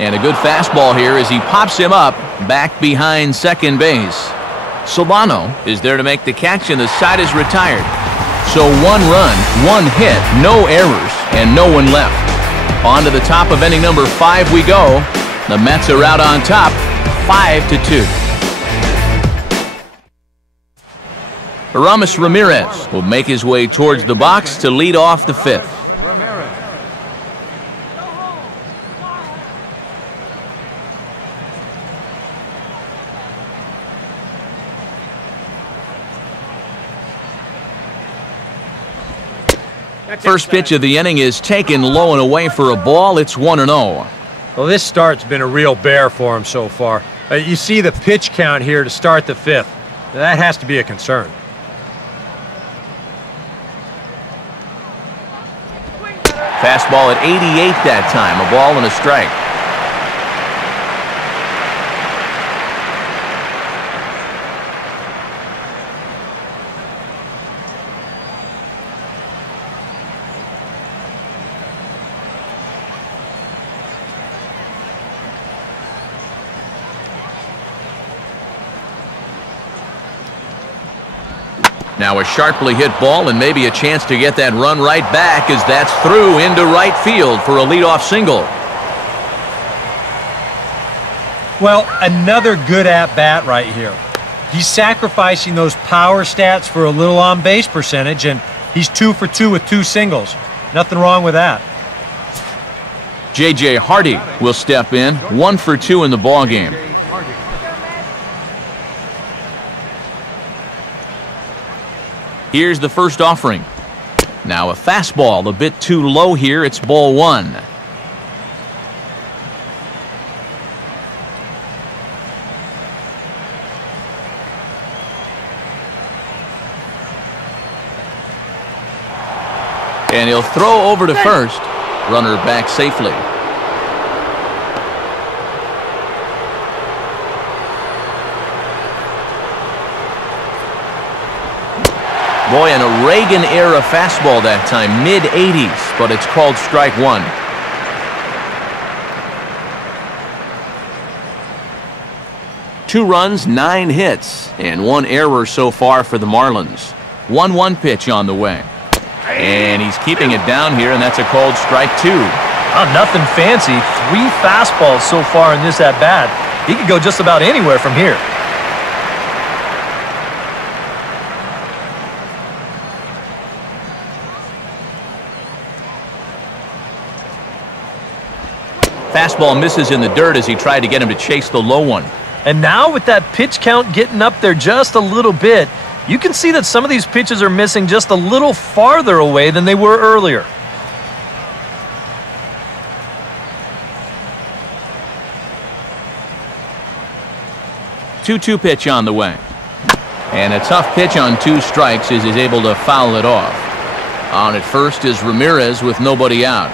And a good fastball here as he pops him up back behind second base. Solano is there to make the catch, and the side is retired. So 1 run, 1 hit, no errors, and no one left. On to the top of inning number 5 we go. The Mets are out on top, 5-2. Ramirez will make his way towards the box to lead off the 5th. Ramirez. First pitch of the inning is taken low and away for a ball. It's 1-0. Well, this start's been a real bear for him so far. You see the pitch count here to start the 5th. That has to be a concern. Fastball at 88 that time, a ball and a strike. Now a sharply hit ball and maybe a chance to get that run right back as that's through into right field for a leadoff single. Well, another good at-bat right here. He's sacrificing those power stats for a little on-base percentage, and he's 2 for 2 with 2 singles. Nothing wrong with that. J.J. Hardy will step in, 1 for 2 in the ballgame. Here's the first offering. Now a fastball a bit too low here. It's ball 1. And he'll throw over to first. Runner back safely. Boy, an Reagan-era fastball that time, mid-80s, but it's called strike one. Two runs, 9 hits, and 1 error so far for the Marlins. 1-1 pitch on the way. And he's keeping it down here, and that's a called strike two. Oh, nothing fancy. 3 fastballs so far in this at-bat. He could go just about anywhere from here. Fastball misses in the dirt as he tried to get him to chase the low one. And now with that pitch count getting up there just a little bit, you can see that some of these pitches are missing just a little farther away than they were earlier. Two-two pitch on the way. And a tough pitch on 2 strikes as he's able to foul it off. On at first is Ramirez with nobody out.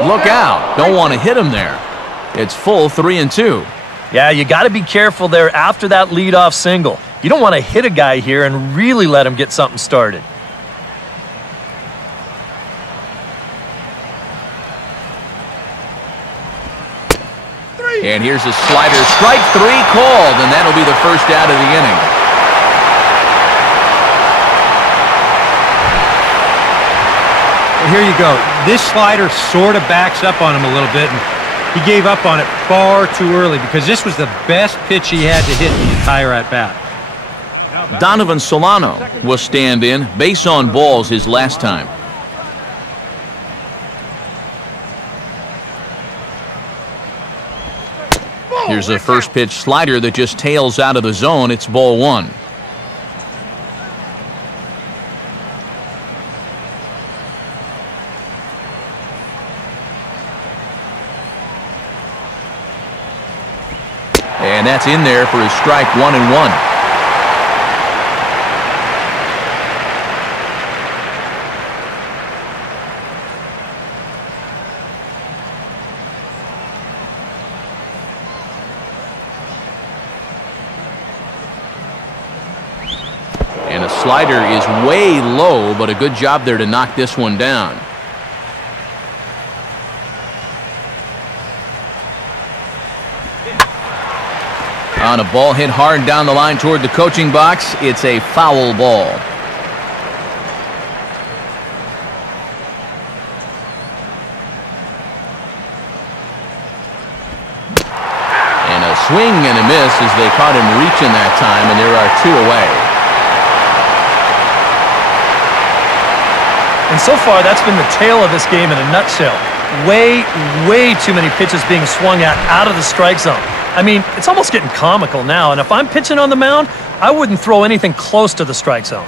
Look out. Don't want to hit him there. It's full 3-2. Yeah, you got to be careful there after that leadoff single. You don't want to hit a guy here and really let him get something started. And here's a slider. Strike 3 called, and that'll be the first out of the inning. Here you go. This slider sort of backs up on him a little bit, and he gave up on it far too early because this was the best pitch he had to hit the entire at-bat. Donovan Solano will stand in. Base on balls his last time. Here's a first pitch slider that just tails out of the zone. It's ball 1. And that's in there for his strike 1-1. And a slider is way low, but a good job there to knock this one down. On a ball hit hard down the line toward the coaching box, it's a foul ball. And a swing and a miss as they caught him reaching that time, and there are 2 away. And so far, that's been the tale of this game in a nutshell. Way too many pitches being swung at out of the strike zone. I mean, it's almost getting comical now, and if I'm pitching on the mound, I wouldn't throw anything close to the strike zone.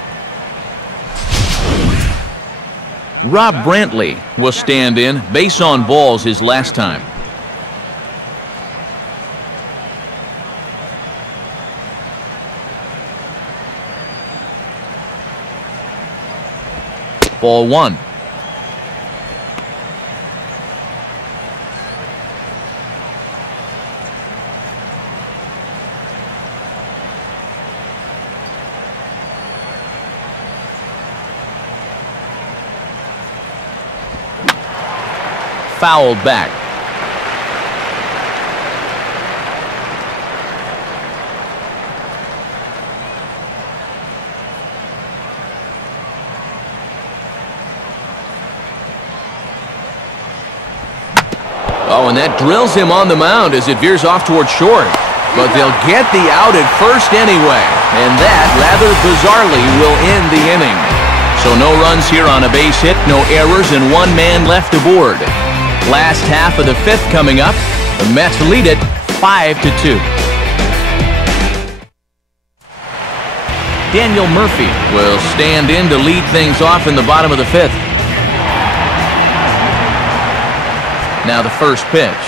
Rob Brantley will stand in. Base on balls his last time. Ball 1. Fouled back. Oh, and that drills him on the mound as it veers off toward short. But they'll get the out at first anyway. And that, rather bizarrely, will end the inning. So no runs here on a base hit, no errors, and 1 man left aboard. Last half of the 5th coming up. The Mets lead it 5-2. Daniel Murphy will stand in to lead things off in the bottom of the 5th. Now the first pitch.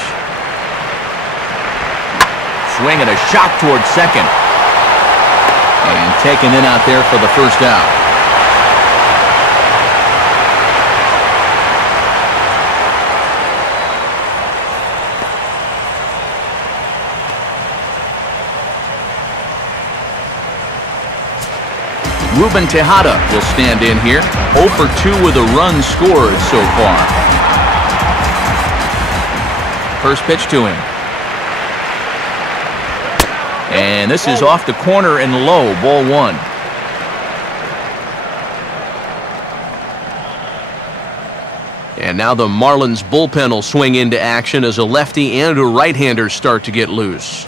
Swing and a shot towards second. And taken in out there for the first out. RUBEN TEJADA will stand in here. 0 for 2 with a run scored so far. First pitch to him. And this is off the corner and low, ball 1. And now the Marlins bullpen will swing into action as a lefty and a right-hander start to get loose.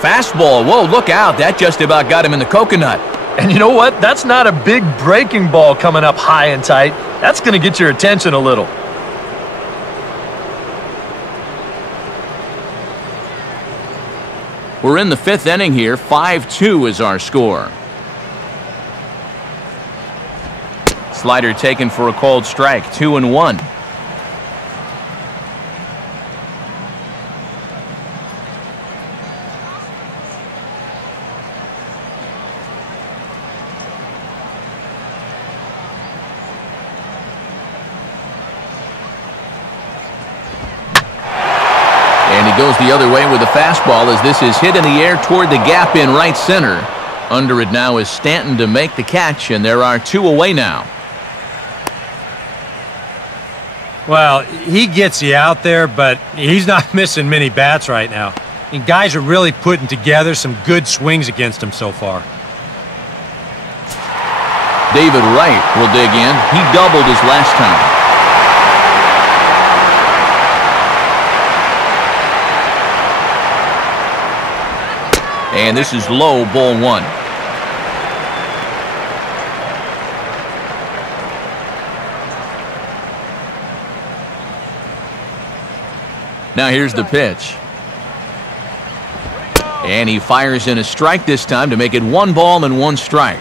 Fastball, whoa, look out. That just about got him in the coconut. And you know what? That's not a big breaking ball coming up high and tight. That's going to get your attention a little. We're in the 5th inning here. 5-2 is our score. Slider taken for a called strike. 2-1. And he goes the other way with the fastball as this is hit in the air toward the gap in right center. Under it now is Stanton to make the catch, and there are 2 away now. Well, he gets you out there, but he's not missing many bats right now. And guys are really putting together some good swings against him so far. David Wright will dig in. He doubled his last time. And this is low, ball 1. Now here's the pitch. And he fires in a strike this time to make it 1 ball and 1 strike.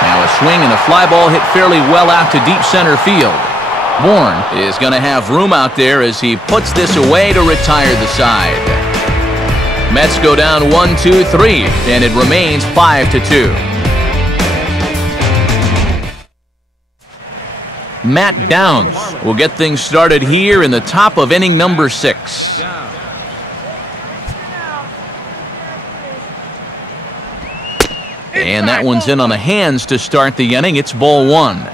Now a swing and a fly ball hit fairly well out to deep center field. Bourne is going to have room out there as he puts this away to retire the side. Mets go down 1-2-3, and it remains 5-2. Matt Downs will get things started here in the top of inning number 6. And that one's in on the hands to start the inning. It's ball 1.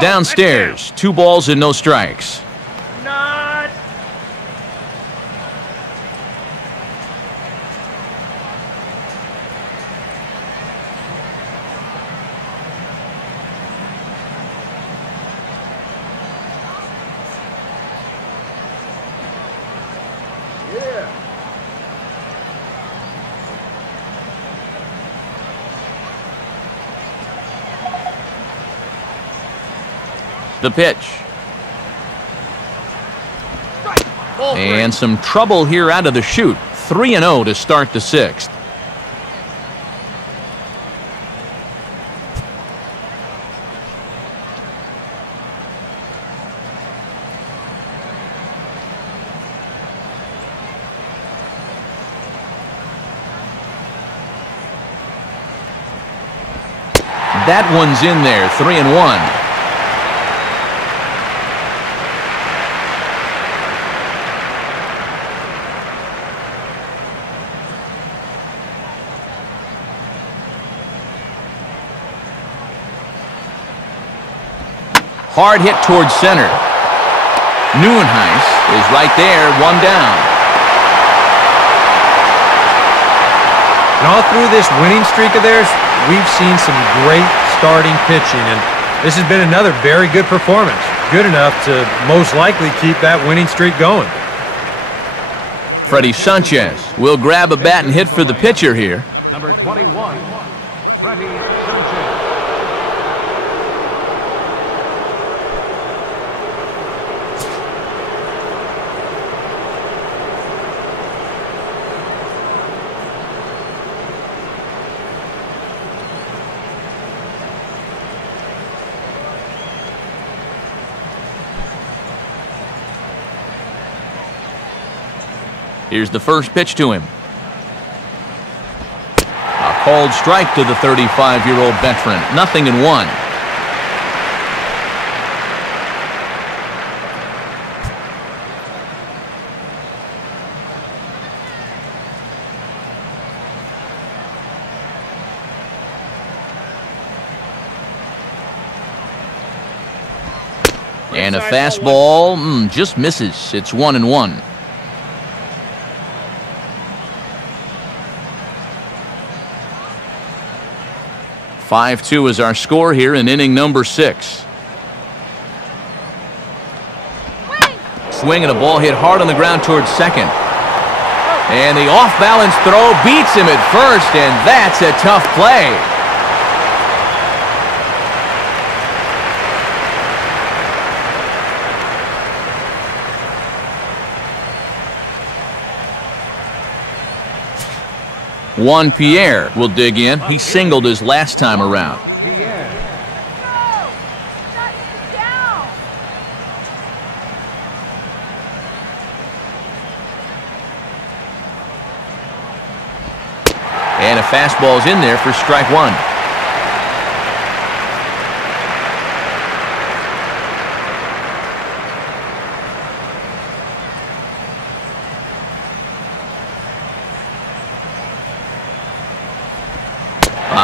Downstairs, 2 balls and no strikes. Not. The pitch. And some trouble here out of the chute. 3-0 to start the 6th. That one's in there. 3-1. Hard hit towards center. Neuenhuis is right there, 1 down. And all through this winning streak of theirs, we've seen some great starting pitching, and this has been another very good performance. Good enough to most likely keep that winning streak going. Freddie Sanchez will grab a bat and hit for the pitcher here. Number 21, Freddie Sanchez. Here's the first pitch to him. A called strike to the 35-year-old veteran. 0-1. And a fastball just misses. It's 1-1. 5-2 is our score here in inning number 6. Swing and a ball hit hard on the ground towards second. And the off-balance throw beats him at first, and that's a tough play. Juan Pierre will dig in. He singled his last time around. And a fastball is in there for strike 1.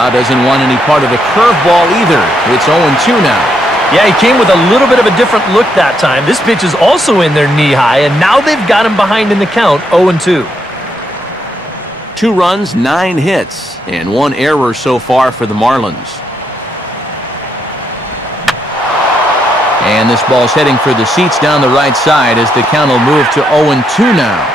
Doesn't want any part of the curveball either. It's 0-2 now. Yeah, he came with a little bit of a different look that time. This pitch is also in there knee-high, and now they've got him behind in the count, 0-2. 2 runs, 9 hits, and 1 error so far for the Marlins. And this ball's heading for the seats down the right side as the count will move to 0-2 now.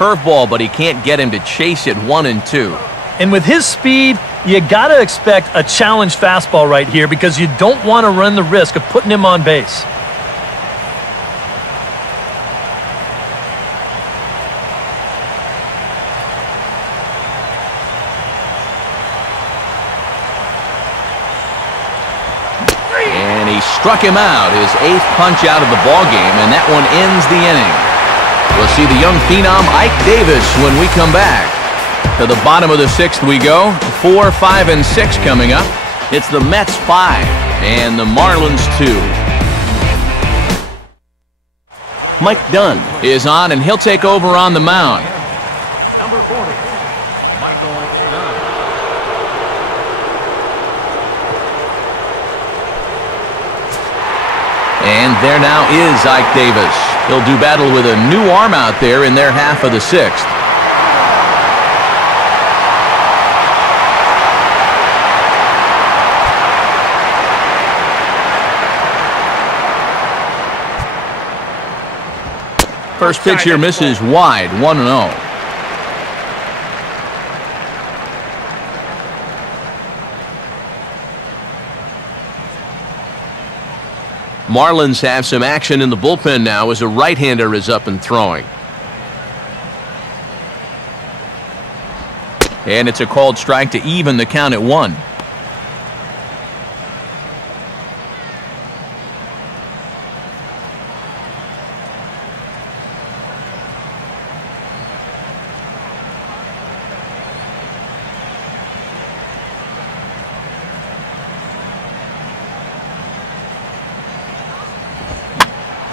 Curveball, but he can't get him to chase it. 1-2. And with his speed, you got to expect a challenge fastball right here because you don't want to run the risk of putting him on base. And he struck him out, his 8th punch out of the ballgame, and that one ends the inning. We'll see the young phenom Ike Davis when we come back. To the bottom of the 6th we go. 4, 5, and 6 coming up. It's the Mets 5 and the Marlins 2. Mike Dunn is on, and he'll take over on the mound. Number 40, Michael Dunn. And there now is Ike Davis. He'll do battle with a new arm out there in their half of the 6th. First pitch here misses wide, 1-0. Marlins have some action in the bullpen now as a right-hander is up and throwing. And it's a called strike to even the count at 1.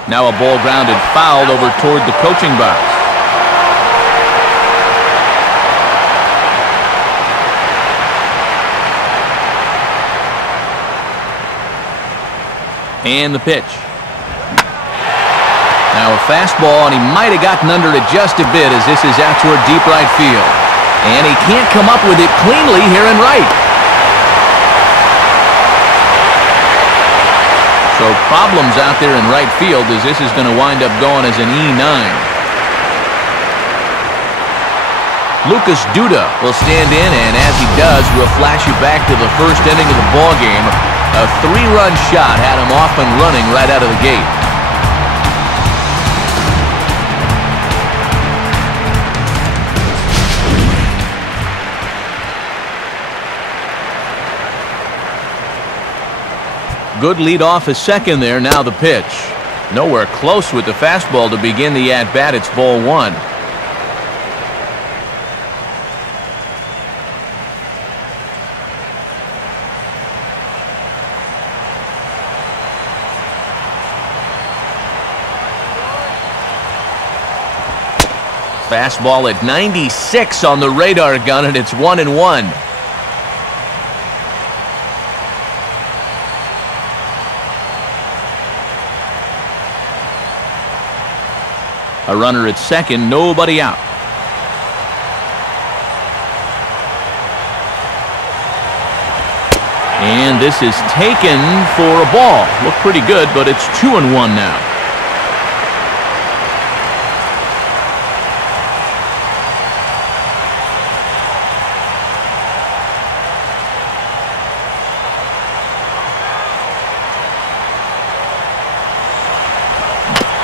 Now a ball grounded foul over toward the coaching box. And the pitch. Now a fastball, and he might have gotten under it just a bit as this is out toward deep right field. And he can't come up with it cleanly here in right. So problems out there in right field as this is going to wind up going as an E9. Lucas DUDA will stand in, and as he does, we'll flash you back to the first inning of the ballgame. A 3-run shot had him off and running right out of the gate. Good lead off is second there. Now the pitch. Nowhere close with the fastball to begin the at-bat. It's ball one. Fastball at 96 on the radar gun, and it's 1-1. A runner at second, nobody out. And this is taken for a ball. Looked pretty good, but it's 2-1 now.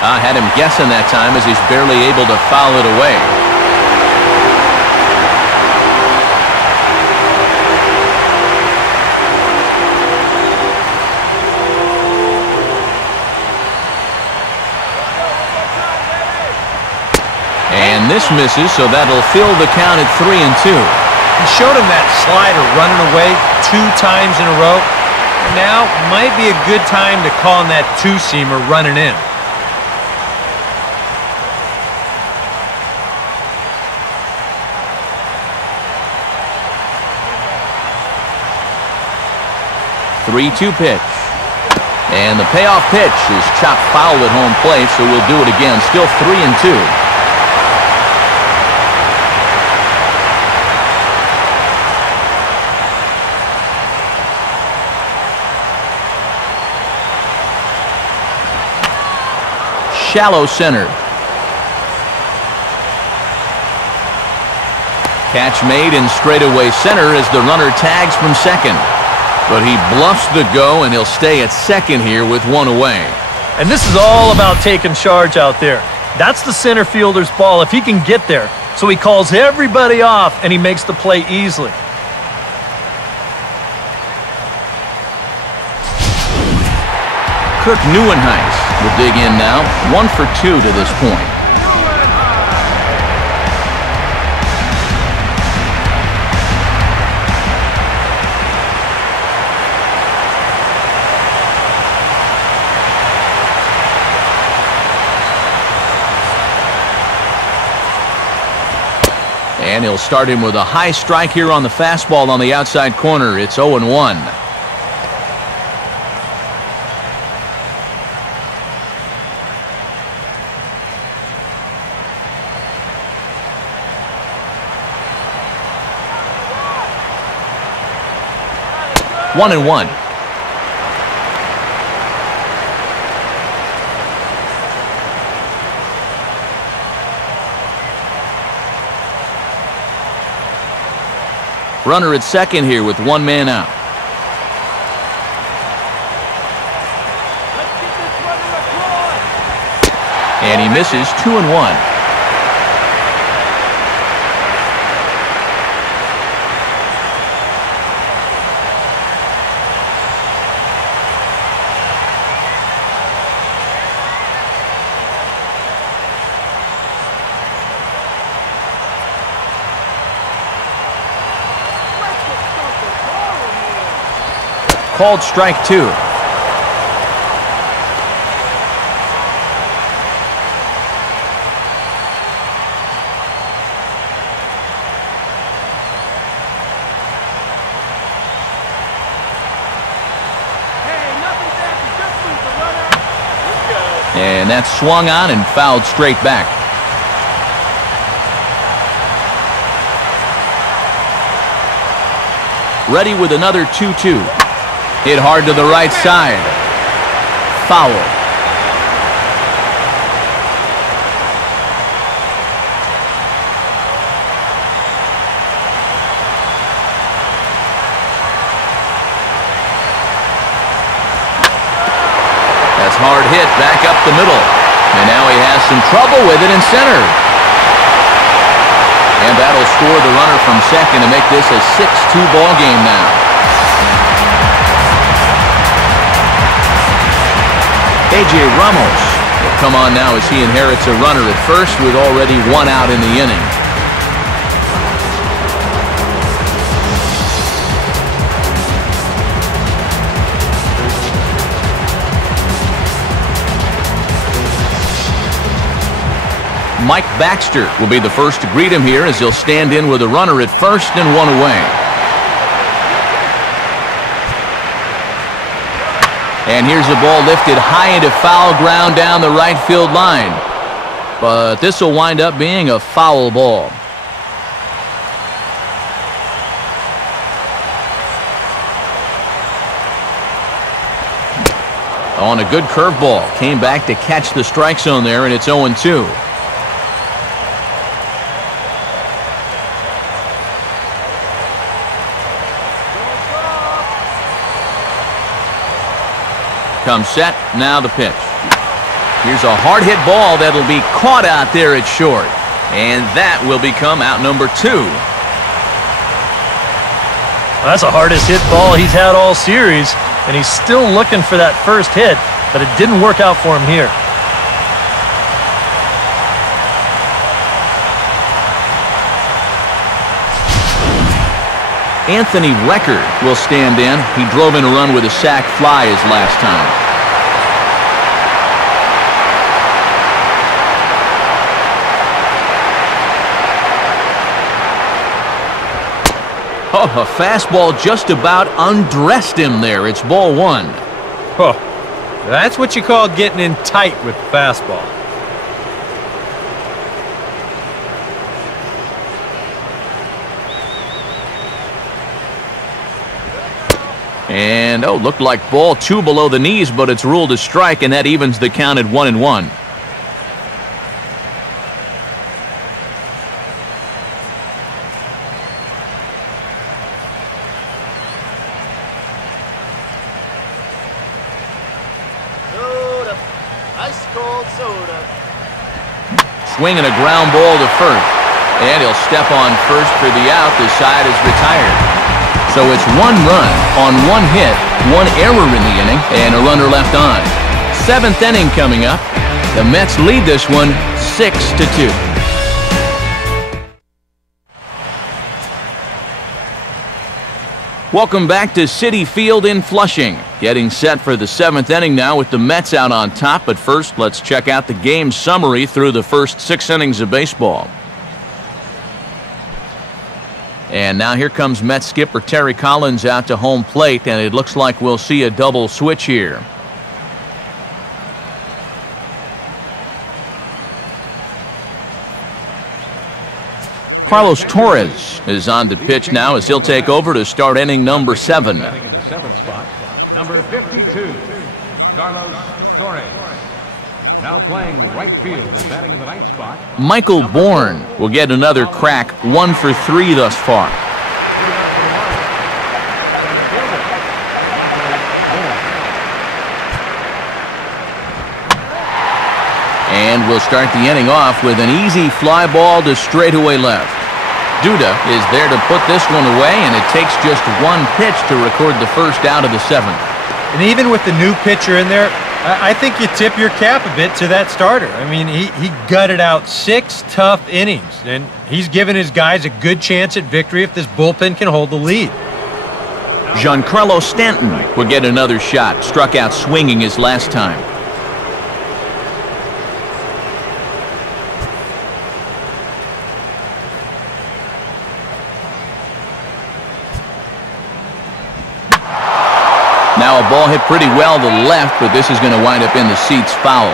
I had him guessing that time as he's barely able to foul it away. And this misses, so that'll fill the count at 3-2. He showed him that slider running away 2 times in a row. Now might be a good time to call him that two-seamer running in. Three-two pitch. And the payoff pitch is chopped foul at home plate, so we'll do it again. Still 3-2. Shallow center. Catch made in straightaway center as the runner tags from second. But he bluffs the go, and he'll stay at second here with one away. And this is all about taking charge out there. That's the center fielder's ball if he can get there. So he calls everybody off, and he makes the play easily. Kirk Neuenhuis will dig in now. 1 for 2 to this point. And he'll start him with a high strike here on the fastball on the outside corner. It's 0-1. One and one. Runner at second here with one man out. And he misses. 2-1. Called strike 2. And that's swung on and fouled straight back. Ready with another 2-2. Hit hard to the right side. Foul. That's hard hit back up the middle. And now he has some trouble with it in center. And that'll score the runner from second to make this a 6-2 ball game now. A.J. Ramos will come on now as he inherits a runner at first with already one out in the inning. Mike Baxter will be the first to greet him here as he'll stand in with a runner at first and one away. And here's a ball lifted high into foul ground down the right field line. But this will wind up being a foul ball. On a good curveball. Came back to catch the strike zone there, and it's 0-2. Comes set, now the pitch. Here's a hard hit ball that'll be caught out there at short. And that will become out number 2. Well, that's the hardest hit ball he's had all series, and he's still looking for that first hit, but it didn't work out for him here. Anthony Record will stand in. He drove in a run with a sac fly his last time. Oh, a fastball just about undressed him there. It's ball 1. Oh, that's what you call getting in tight with the fastball. And, oh, looked like ball 2 below the knees, but it's ruled a strike, and that evens the count at 1-1. Soda. Ice cold soda. Swinging a ground ball to first. And he'll step on first for the out. The side is retired. So it's 1 run on 1 hit, 1 error in the inning, and a runner left on. 7th inning coming up. The Mets lead this one 6-2. Welcome back to Citi Field in Flushing. Getting set for the 7th inning now with the Mets out on top. But first, let's check out the game summary through the first 6 innings of baseball. And now here comes Mets skipper Terry Collins out to home plate, and it looks like we'll see a double switch here. Carlos Torres is on to pitch now as he'll take over to start inning number 7. Batting in the 7th spot, number 52, Carlos Torres. Now playing right field and batting in the 9th spot, Michael Bourne will get another crack, 1 for 3 thus far. And we'll start the inning off with an easy fly ball to straightaway left. DUDA is there to put this one away, and it takes just 1 pitch to record the first out of the 7th. And even with the new pitcher in there, I think you tip your cap a bit to that starter. I mean, he gutted out 6 tough innings, and he's given his guys a good chance at victory if this bullpen can hold the lead. Giancarlo Stanton will get another shot, struck out swinging his last time. Now a ball hit pretty well to the left, but this is going to wind up in the seats foul.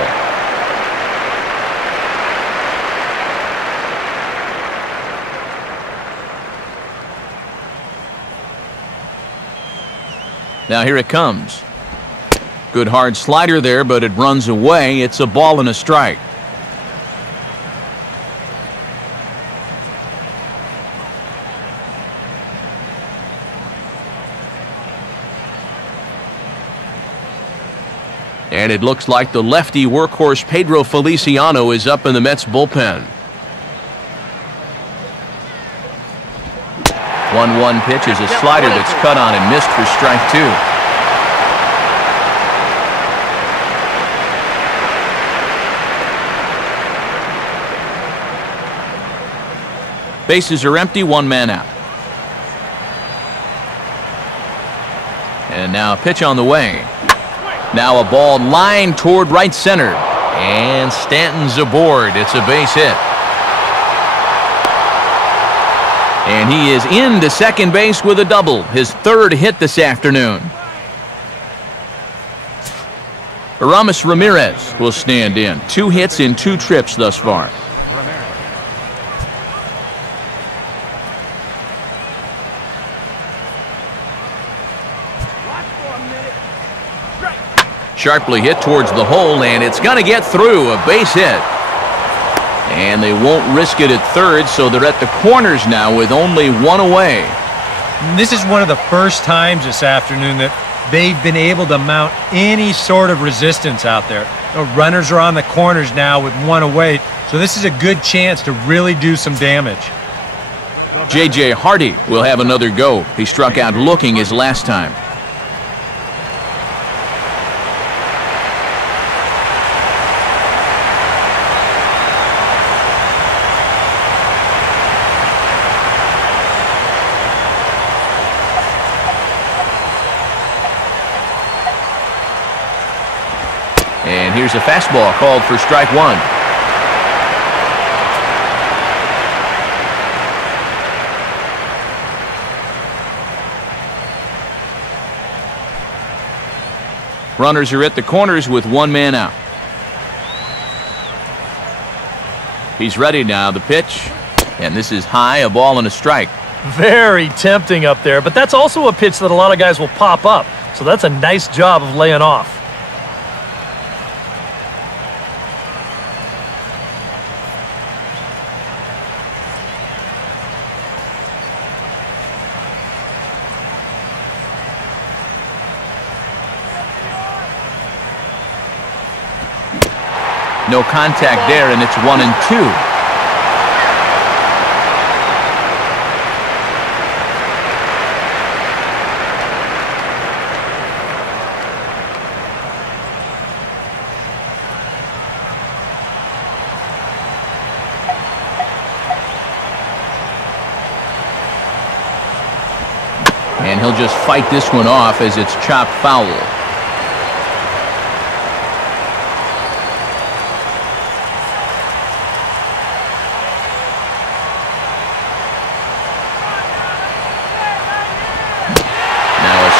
Now here it comes. Good hard slider there, but it runs away. It's a ball and a strike. And it looks like the lefty workhorse Pedro Feliciano is up in the Mets bullpen. 1-1 pitch is a slider that's cut on and missed for strike 2. Bases are empty, one man out. And now a pitch on the way. Now a ball lined toward right center. And Stanton's aboard. It's a base hit. And he is into second base with a double. His third hit this afternoon. Ramirez will stand in. 2 hits in 2 trips thus far. Sharply hit towards the hole, and it's going to get through. A base hit. And they won't risk it at third, so they're at the corners now with only 1 away. This is one of the first times this afternoon that they've been able to mount any sort of resistance out there. The runners are on the corners now with 1 away, so this is a good chance to really do some damage. J.J. Hardy will have another go. He struck out looking his last time. And here's a fastball called for strike 1. Runners are at the corners with 1 man out. He's ready now, the pitch. And this is high, a ball and a strike. Very tempting up there, but that's also a pitch that a lot of guys will pop up. So that's a nice job of laying off. No contact there, and it's 1-2. And he'll just fight this one off as it's chopped foul.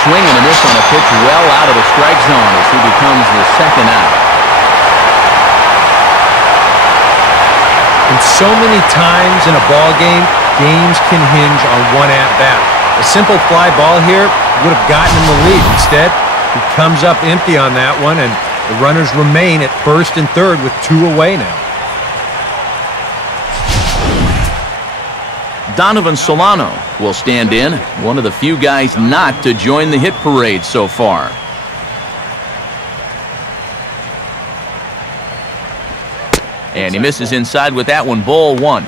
Swing and a miss on a pitch well out of the strike zone as he becomes the second out. And so many times in a ball game, games can hinge on 1 at-bat. A simple fly ball here would have gotten him the lead. Instead, he comes up empty on that one, and the runners remain at first and third with 2 away now. Donovan Solano will stand in, one of the few guys not to join the hit parade so far. And he misses inside with that one, ball 1.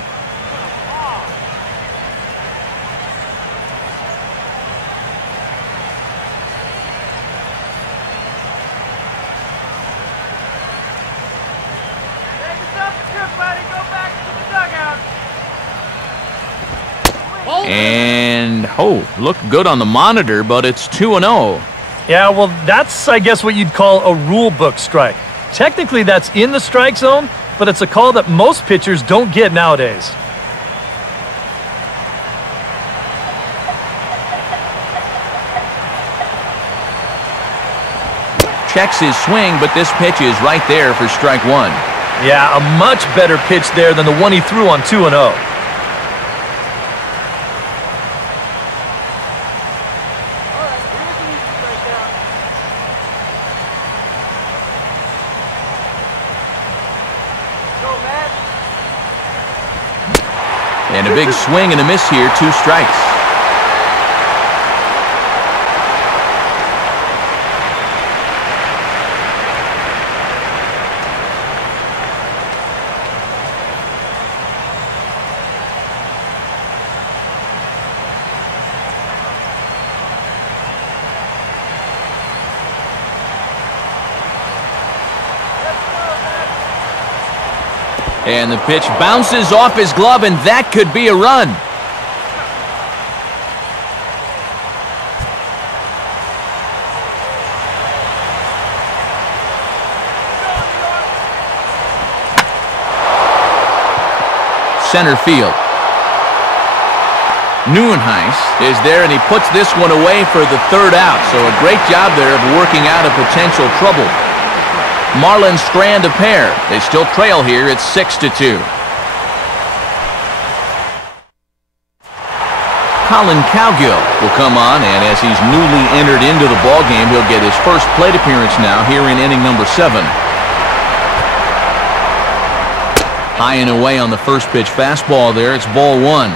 And, looked good on the monitor, but it's 2-0. Yeah, well, that's, I guess, what you'd call a rule book strike. Technically, that's in the strike zone, but it's a call that most pitchers don't get nowadays. Checks his swing, but this pitch is right there for strike 1. Yeah, a much better pitch there than the one he threw on 2-0. And a big swing and a miss here, 2 strikes. And the pitch bounces off his glove, and that could be a run. Center field. Neuenhuis is there, and he puts this one away for the third out. So a great job there of working out a potential trouble. Marlins strand a pair. They still trail here. It's 6-2. Colin Cowgill will come on, and as he's newly entered into the ballgame, he'll get his first plate appearance now here in inning number 7. High and away on the first pitch fastball there. It's ball 1.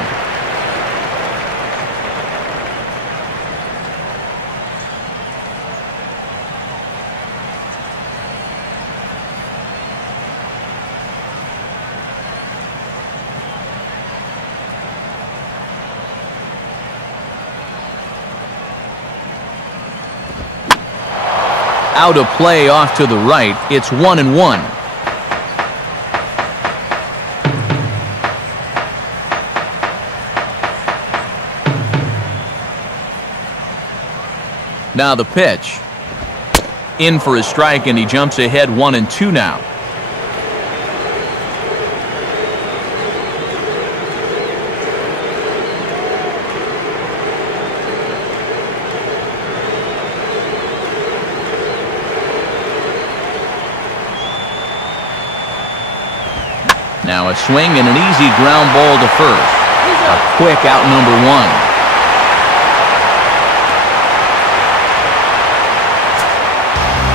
Out of play off to the right. It's 1-1. Now the pitch. In for his strike, and he jumps ahead 1-2 now. Now a swing and an easy ground ball to first. A quick out number 1.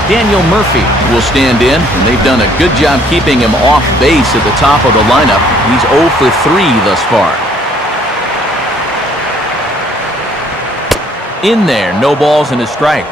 Daniel Murphy will stand in, and they've done a good job keeping him off base at the top of the lineup. He's 0 for 3 thus far. In there, no balls and a strike.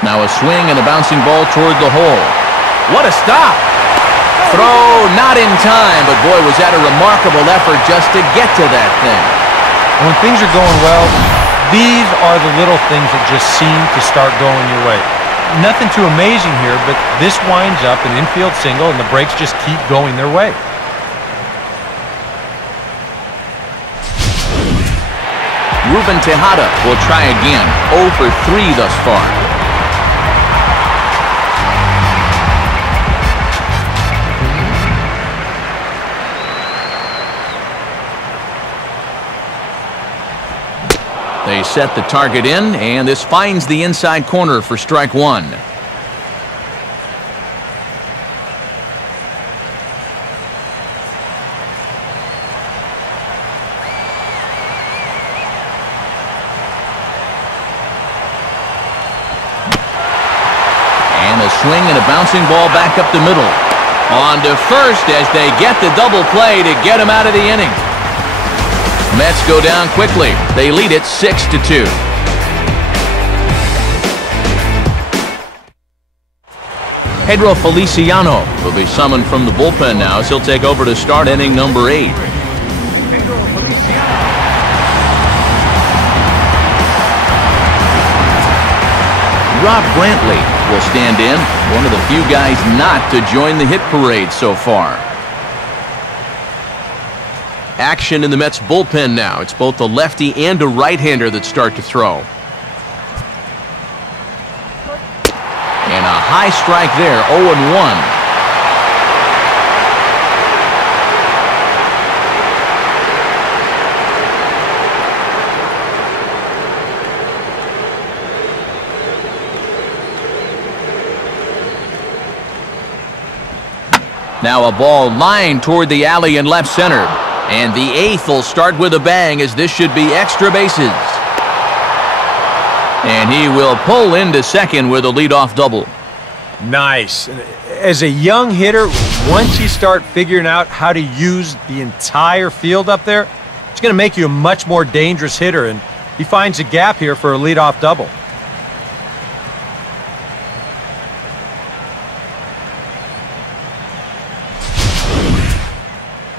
Now a swing and a bouncing ball toward the hole. What a stop! Throw not in time, but boy, was that a remarkable effort just to get to that thing. When things are going well, these are the little things that just seem to start going your way. Nothing too amazing here, but this winds up an infield single, and the breaks just keep going their way. Ruben Tejada will try again. 0 for 3 thus far. They set the target in, and this finds the inside corner for strike 1. And a swing and a bouncing ball back up the middle. On to first as they get the double play to get him out of the inning. Mets go down quickly. They lead it 6-2. Pedro Feliciano will be summoned from the bullpen now as he'll take over to start inning number 8. Rob Brantley will stand in, one of the few guys not to join the hit parade so far. Action in the Mets bullpen now. It's both a lefty and a right-hander that start to throw. And a high strike there, 0-1. Now a ball lined toward the alley in left center. And the 8th will start with a bang, as this should be extra bases. And he will pull into second with a leadoff double. Nice. As a young hitter, once you start figuring out how to use the entire field up there, it's going to make you a much more dangerous hitter, and he finds a gap here for a leadoff double.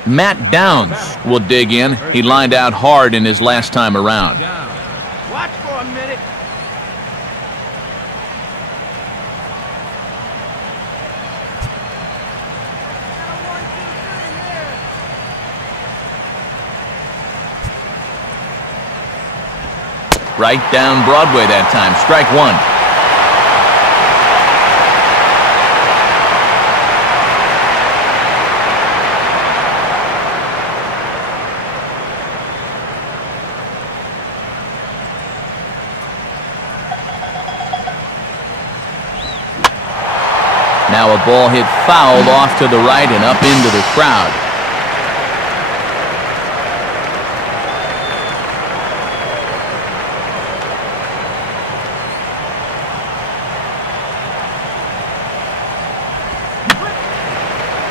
Matt Downs will dig in. He lined out hard in his last time around. Watch for a minute. Right down Broadway that time. Strike one. Now a ball hit foul off to the right and up into the crowd.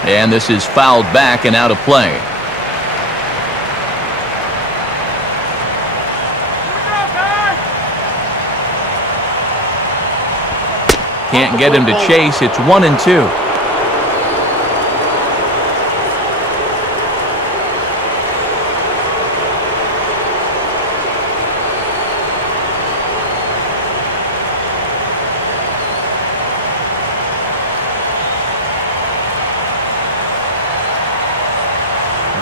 And this is fouled back and out of play. Can't get him to chase. It's 1-2.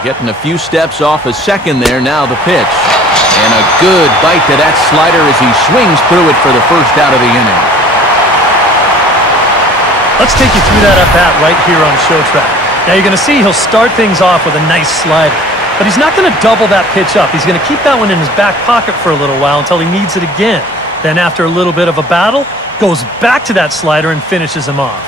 Getting a few steps off a second there. Now the pitch. And a good bite to that slider as he swings through it for the first out of the inning. Let's take you through that at-bat right here on Show Track. Now you're going to see he'll start things off with a nice slider. But he's not going to double that pitch up. He's going to keep that one in his back pocket for a little while until he needs it again. Then after a little bit of a battle, goes back to that slider and finishes him off.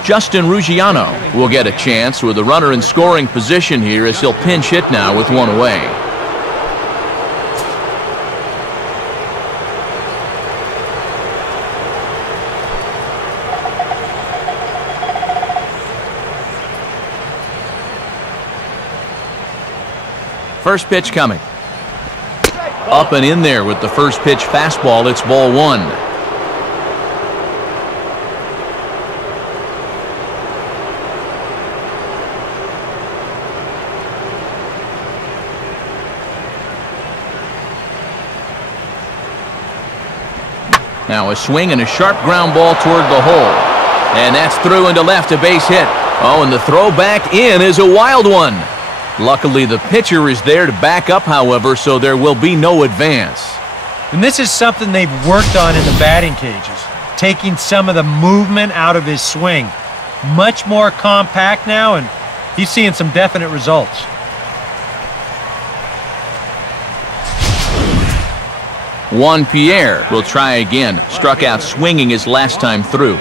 Justin Ruggiano will get a chance with a runner in scoring position here as he'll pinch hit now with one away. First pitch coming. Up and in there with the first pitch fastball. It's ball one. Now a swing and a sharp ground ball toward the hole. And that's through into left, a base hit. Oh, and the throw back in is a wild one. Luckily, the pitcher is there to back up, however, so there will be no advance. And this is something they've worked on in the batting cages, taking some of the movement out of his swing. Much more compact now, and he's seeing some definite results. Juan Pierre will try again. Struck out swinging his last time through.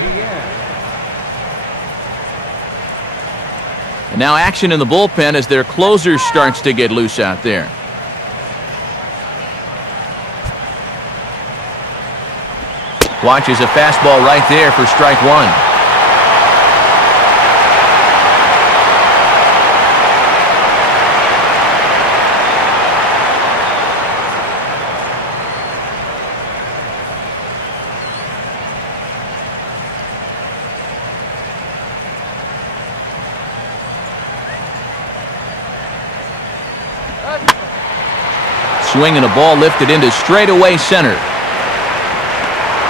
And now action in the bullpen as their closer starts to get loose out there. Watches a fastball right there for strike one. Swing and a ball lifted into straightaway center.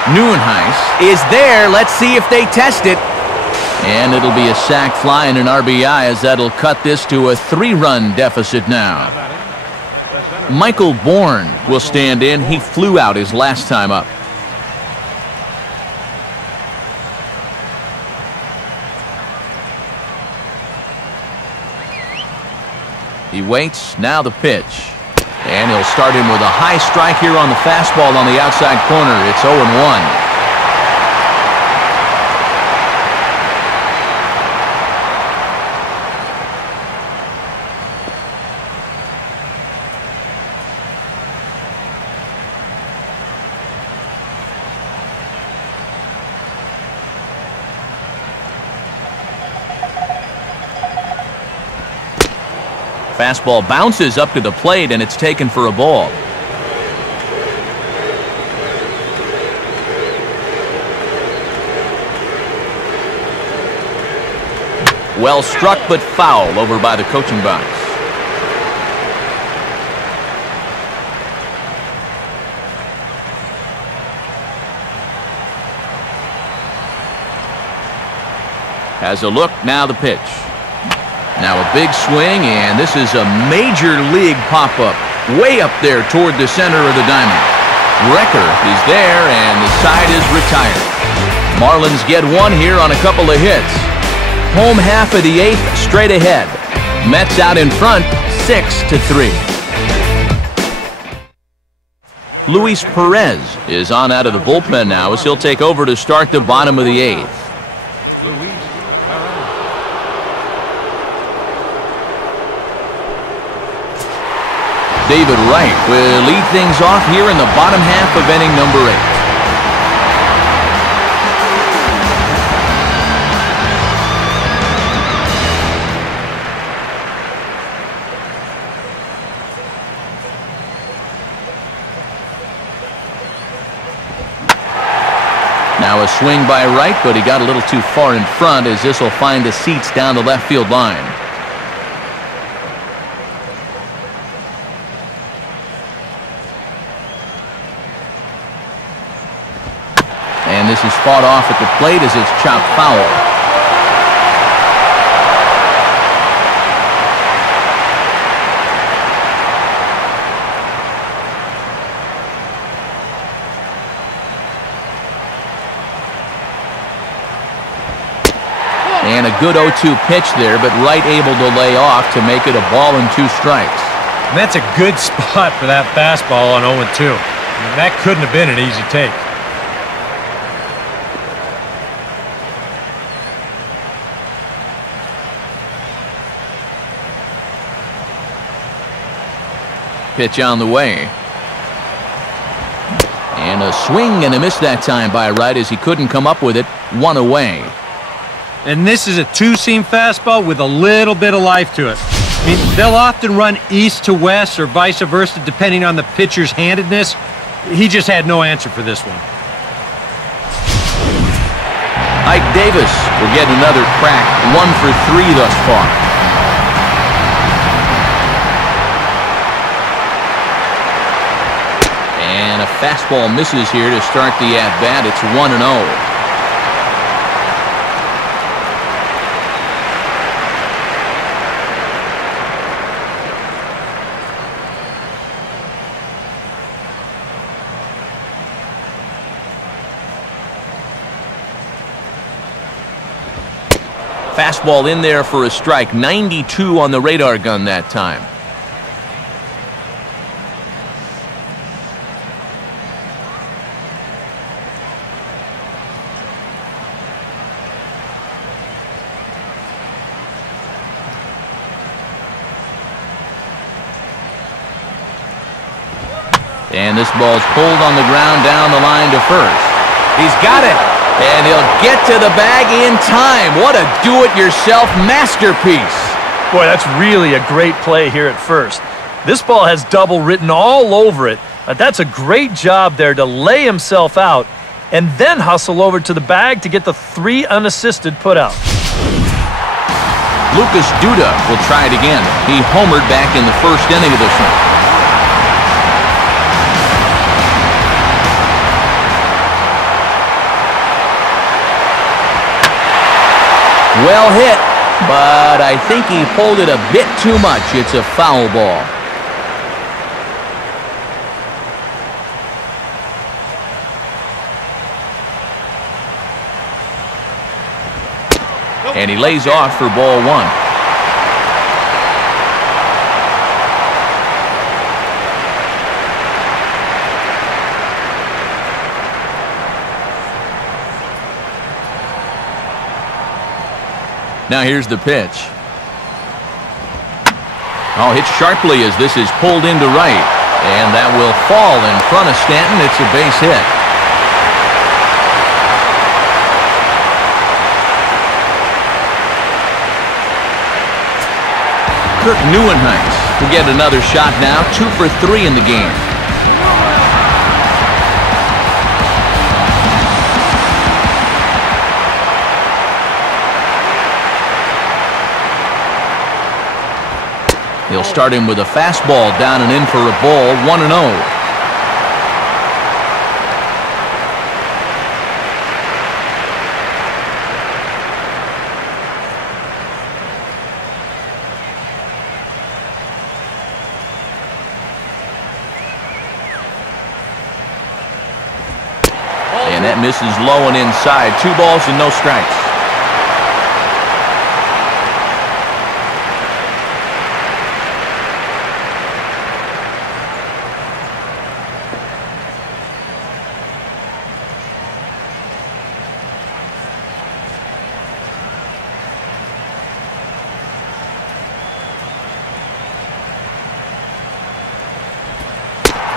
Neuenhuis is there. Let's see if they test it. And it'll be a sac fly and an RBI as that'll cut this to a 3-run deficit now. Michael Bourne will stand in. He flew out his last time up. He waits. Now the pitch. And he'll start him with a high strike here on the fastball on the outside corner. It's 0-1. Fastball bounces up to the plate, and it's taken for a ball. Well struck, but foul over by the coaching box. Has a look, now the pitch. Now a big swing, and this is a major league pop-up. Way up there toward the center of the diamond. Wrecker is there, and the side is retired. Marlins get one here on a couple of hits. Home half of the 8th, straight ahead. Mets out in front, 6-3. Luis Perez is on out of the bullpen now as he'll take over to start the bottom of the 8th. David Wright will lead things off here in the bottom half of inning number 8. Now a swing by Wright, but he got a little too far in front as this will find the seats down the left field line. And this is fought off at the plate as it's chopped foul. And a good 0-2 pitch there, but Wright able to lay off to make it a ball and 2 strikes. And that's a good spot for that fastball on 0-2. I mean, that couldn't have been an easy take. Pitch on the way. And a swing and a miss that time by Wright as he couldn't come up with it. 1 away. And this is a 2-seam fastball with a little bit of life to it. I mean, they'll often run east to west or vice versa depending on the pitcher's handedness. He just had no answer for this one. Ike Davis will get another crack. 1 for 3 thus far. And a fastball misses here to start the at-bat. It's 1-0. Fastball in there for a strike. 92 on the radar gun that time. And this ball's pulled on the ground down the line to first. He's got it. And he'll get to the bag in time. What a do-it-yourself masterpiece. Boy, that's really a great play here at first. This ball has double written all over it. That's a great job there to lay himself out and then hustle over to the bag to get the 3 unassisted putouts. Lucas DUDA will try it again. He homered back in the first inning of this one. Well hit, but I think he pulled it a bit too much. It's a foul ball. And he lays off for ball 1. Now here's the pitch. Oh, hit sharply as this is pulled into right. And that will fall in front of Stanton. It's a base hit. Kirk Neuenheitz will get another shot now. 2 for 3 in the game. He'll start him with a fastball down and in for a ball, 1-0. And that misses low and inside. 2 balls and no strikes.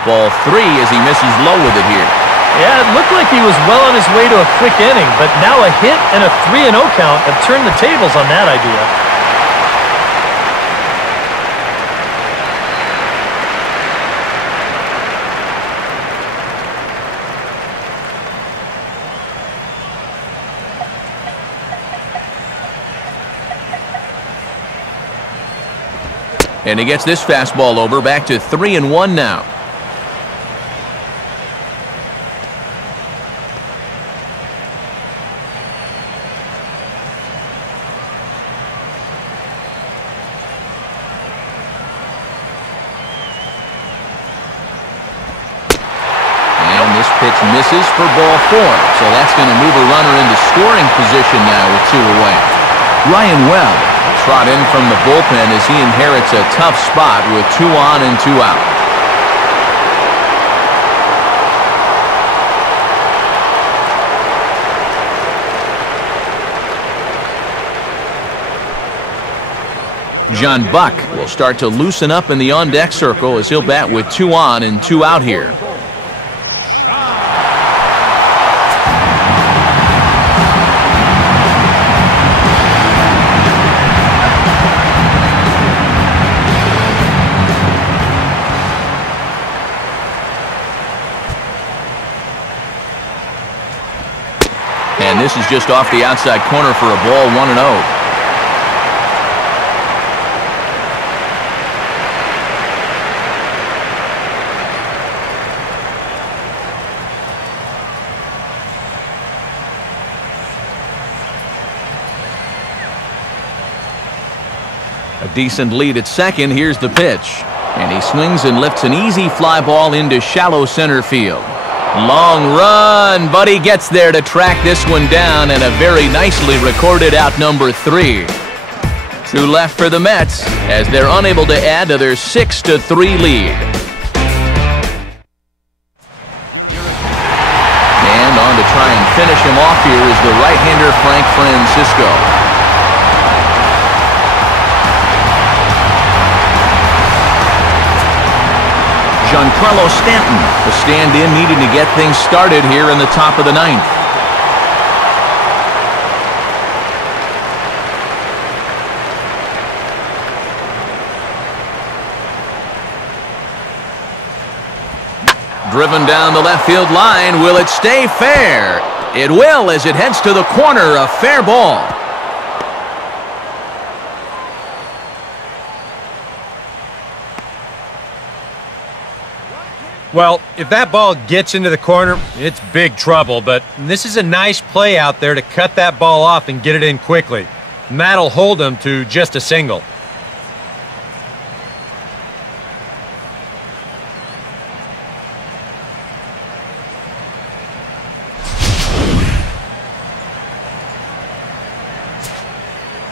Ball 3 as he misses low with it here. Yeah, it looked like he was well on his way to a quick inning, but now a hit and a 3-0 count have turned the tables on that idea. And he gets this fastball over, back to 3-1 now. Pitch misses for ball 4, so that's going to move a runner into scoring position now with 2 away. Ryan Webb will trot in from the bullpen as he inherits a tough spot with 2 on and 2 out. John Buck will start to loosen up in the on-deck circle as he'll bat with 2 on and 2 out here. And this is just off the outside corner for a ball, 1-0. A decent lead at second. Here's the pitch. And he swings and lifts an easy fly ball into shallow center field. Long run, but he gets there to track this one down, and a very nicely recorded out number 3. 2 left for the Mets as they're unable to add to their 6-3 lead. And on to try and finish him off here is the right-hander Frank Francisco. Giancarlo Stanton, the stand-in, needing to get things started here in the top of the 9th. Driven down the left field line. Will it stay fair? It will as it heads to the corner. A fair ball. Well, if that ball gets into the corner, it's big trouble, but this is a nice play out there to cut that ball off and get it in quickly. And that'll hold him to just a single.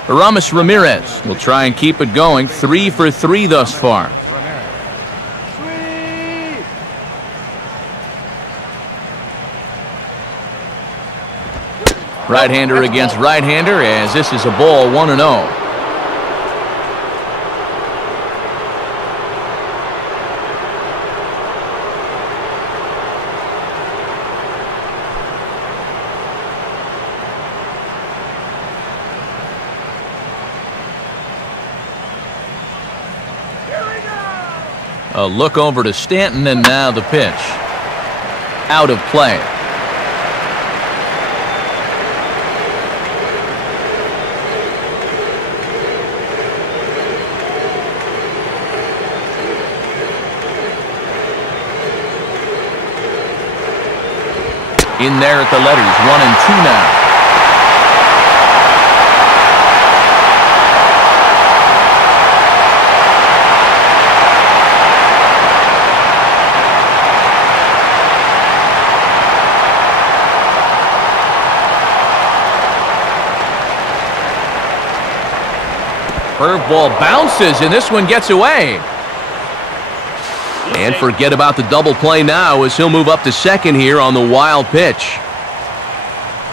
Aramis Ramirez will try and keep it going. 3 for 3 thus far. Right-hander against right-hander as this is a ball, 1-0. A look over to Stanton, and now the pitch. Out of play. In there at the letters, 1-2 now. Curveball bounces, and this one gets away. And forget about the double play now as he'll move up to second here on the wild pitch.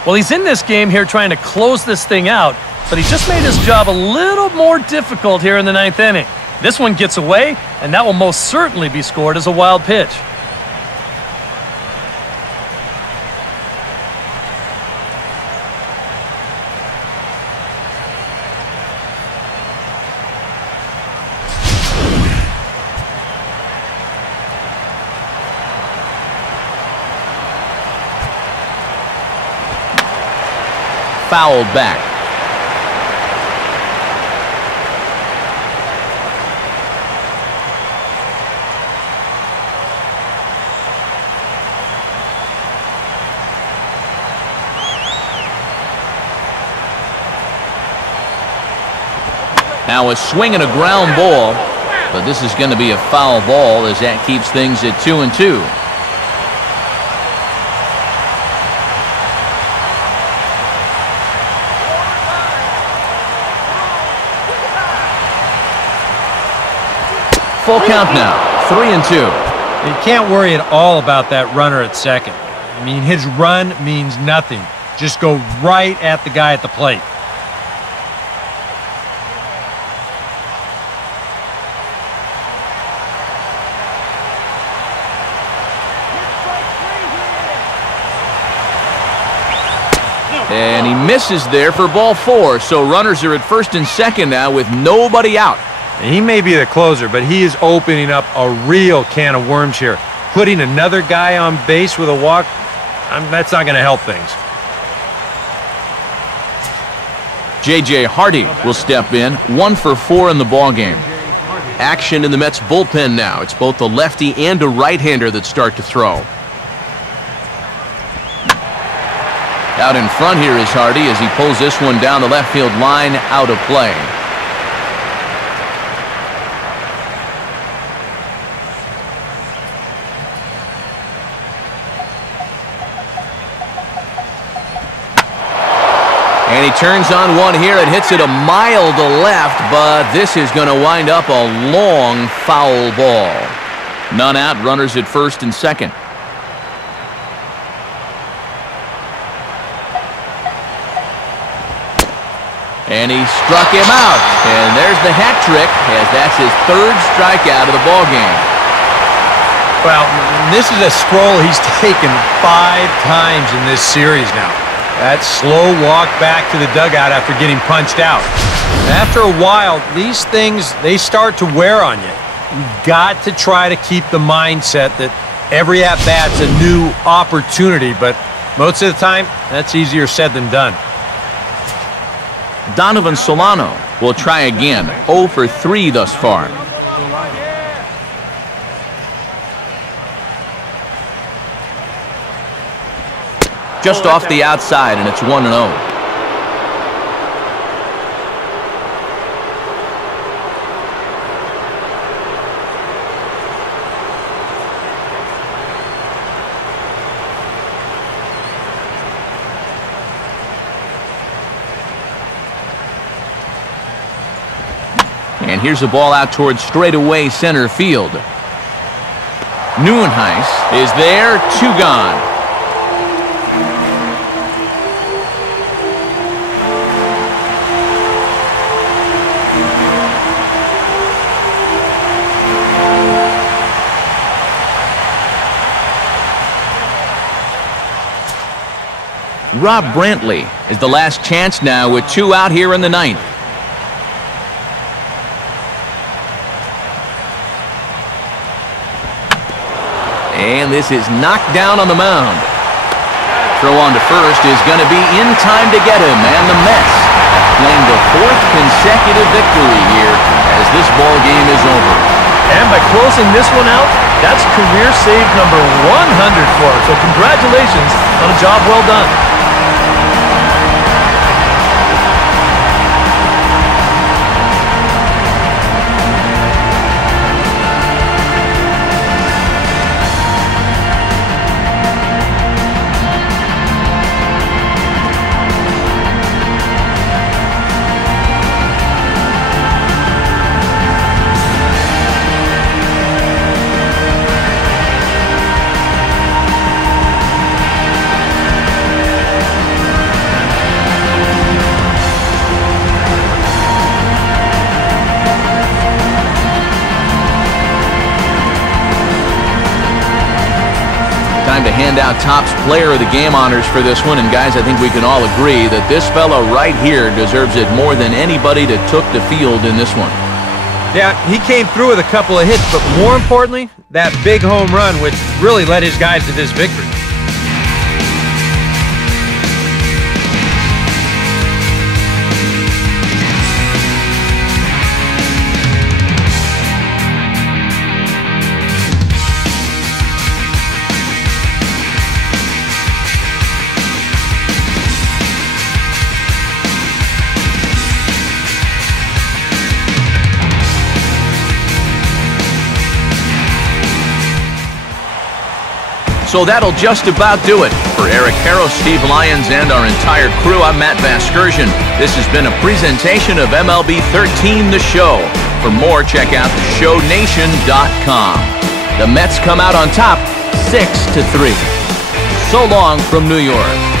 Well, he's in this game here trying to close this thing out, but he just made his job a little more difficult here in the 9th inning. This one gets away, and that will most certainly be scored as a wild pitch. Fouled back. Now a swing and a ground ball, but this is going to be a foul ball as that keeps things at 2-2. Full count now, 3-2. You can't worry at all about that runner at second. I mean, his run means nothing. Just go right at the guy at the plate. And he misses there for ball 4, so runners are at first and second now with nobody out. He may be the closer, but he is opening up a real can of worms here. Putting another guy on base with a walk, that's not going to help things. J.J. Hardy will step in, 1 for 4 in the ballgame. Action in the Mets bullpen now. It's both a lefty and a right-hander that start to throw. Out in front here is Hardy as he pulls this one down the left field line, out of play. And he turns on one here and hits it a mile to left, but this is going to wind up a long foul ball. None out, runners at first and second. And he struck him out. And there's the hat trick, as that's his 3rd strikeout of the ballgame. Well, this is a stroll he's taken 5 times in this series now. That slow walk back to the dugout after getting punched out. After a while, these things, they start to wear on you. You've got to try to keep the mindset that every at-bat's a new opportunity, but most of the time, that's easier said than done. Donovan Solano will try again, 0 for 3 thus far. Just off the outside, and it's 1-0. And here's a ball out towards straightaway center field. Nieuwenhuis is there, 2 gone. Rob Brantley is the last chance now with 2 out here in the 9th. And this is knocked down on the mound. Throw on to first is going to be in time to get him, and the Mets claim the 4th consecutive victory here as this ball game is over. And by closing this one out, that's career save number 100 for him. So congratulations on a job well done. Time to hand out Topps Player of the Game honors for this one. And guys, I think we can all agree that this fella right here deserves it more than anybody that took the field in this one. Yeah, he came through with a couple of hits, but more importantly, that big home run, which really led his guys to this victory. So that'll just about do it. For Eric Harrow, Steve Lyons, and our entire crew, I'm Matt Vasgersian. This has been a presentation of MLB 13 The Show. For more, check out theshownation.com. The Mets come out on top 6-3. So long from New York.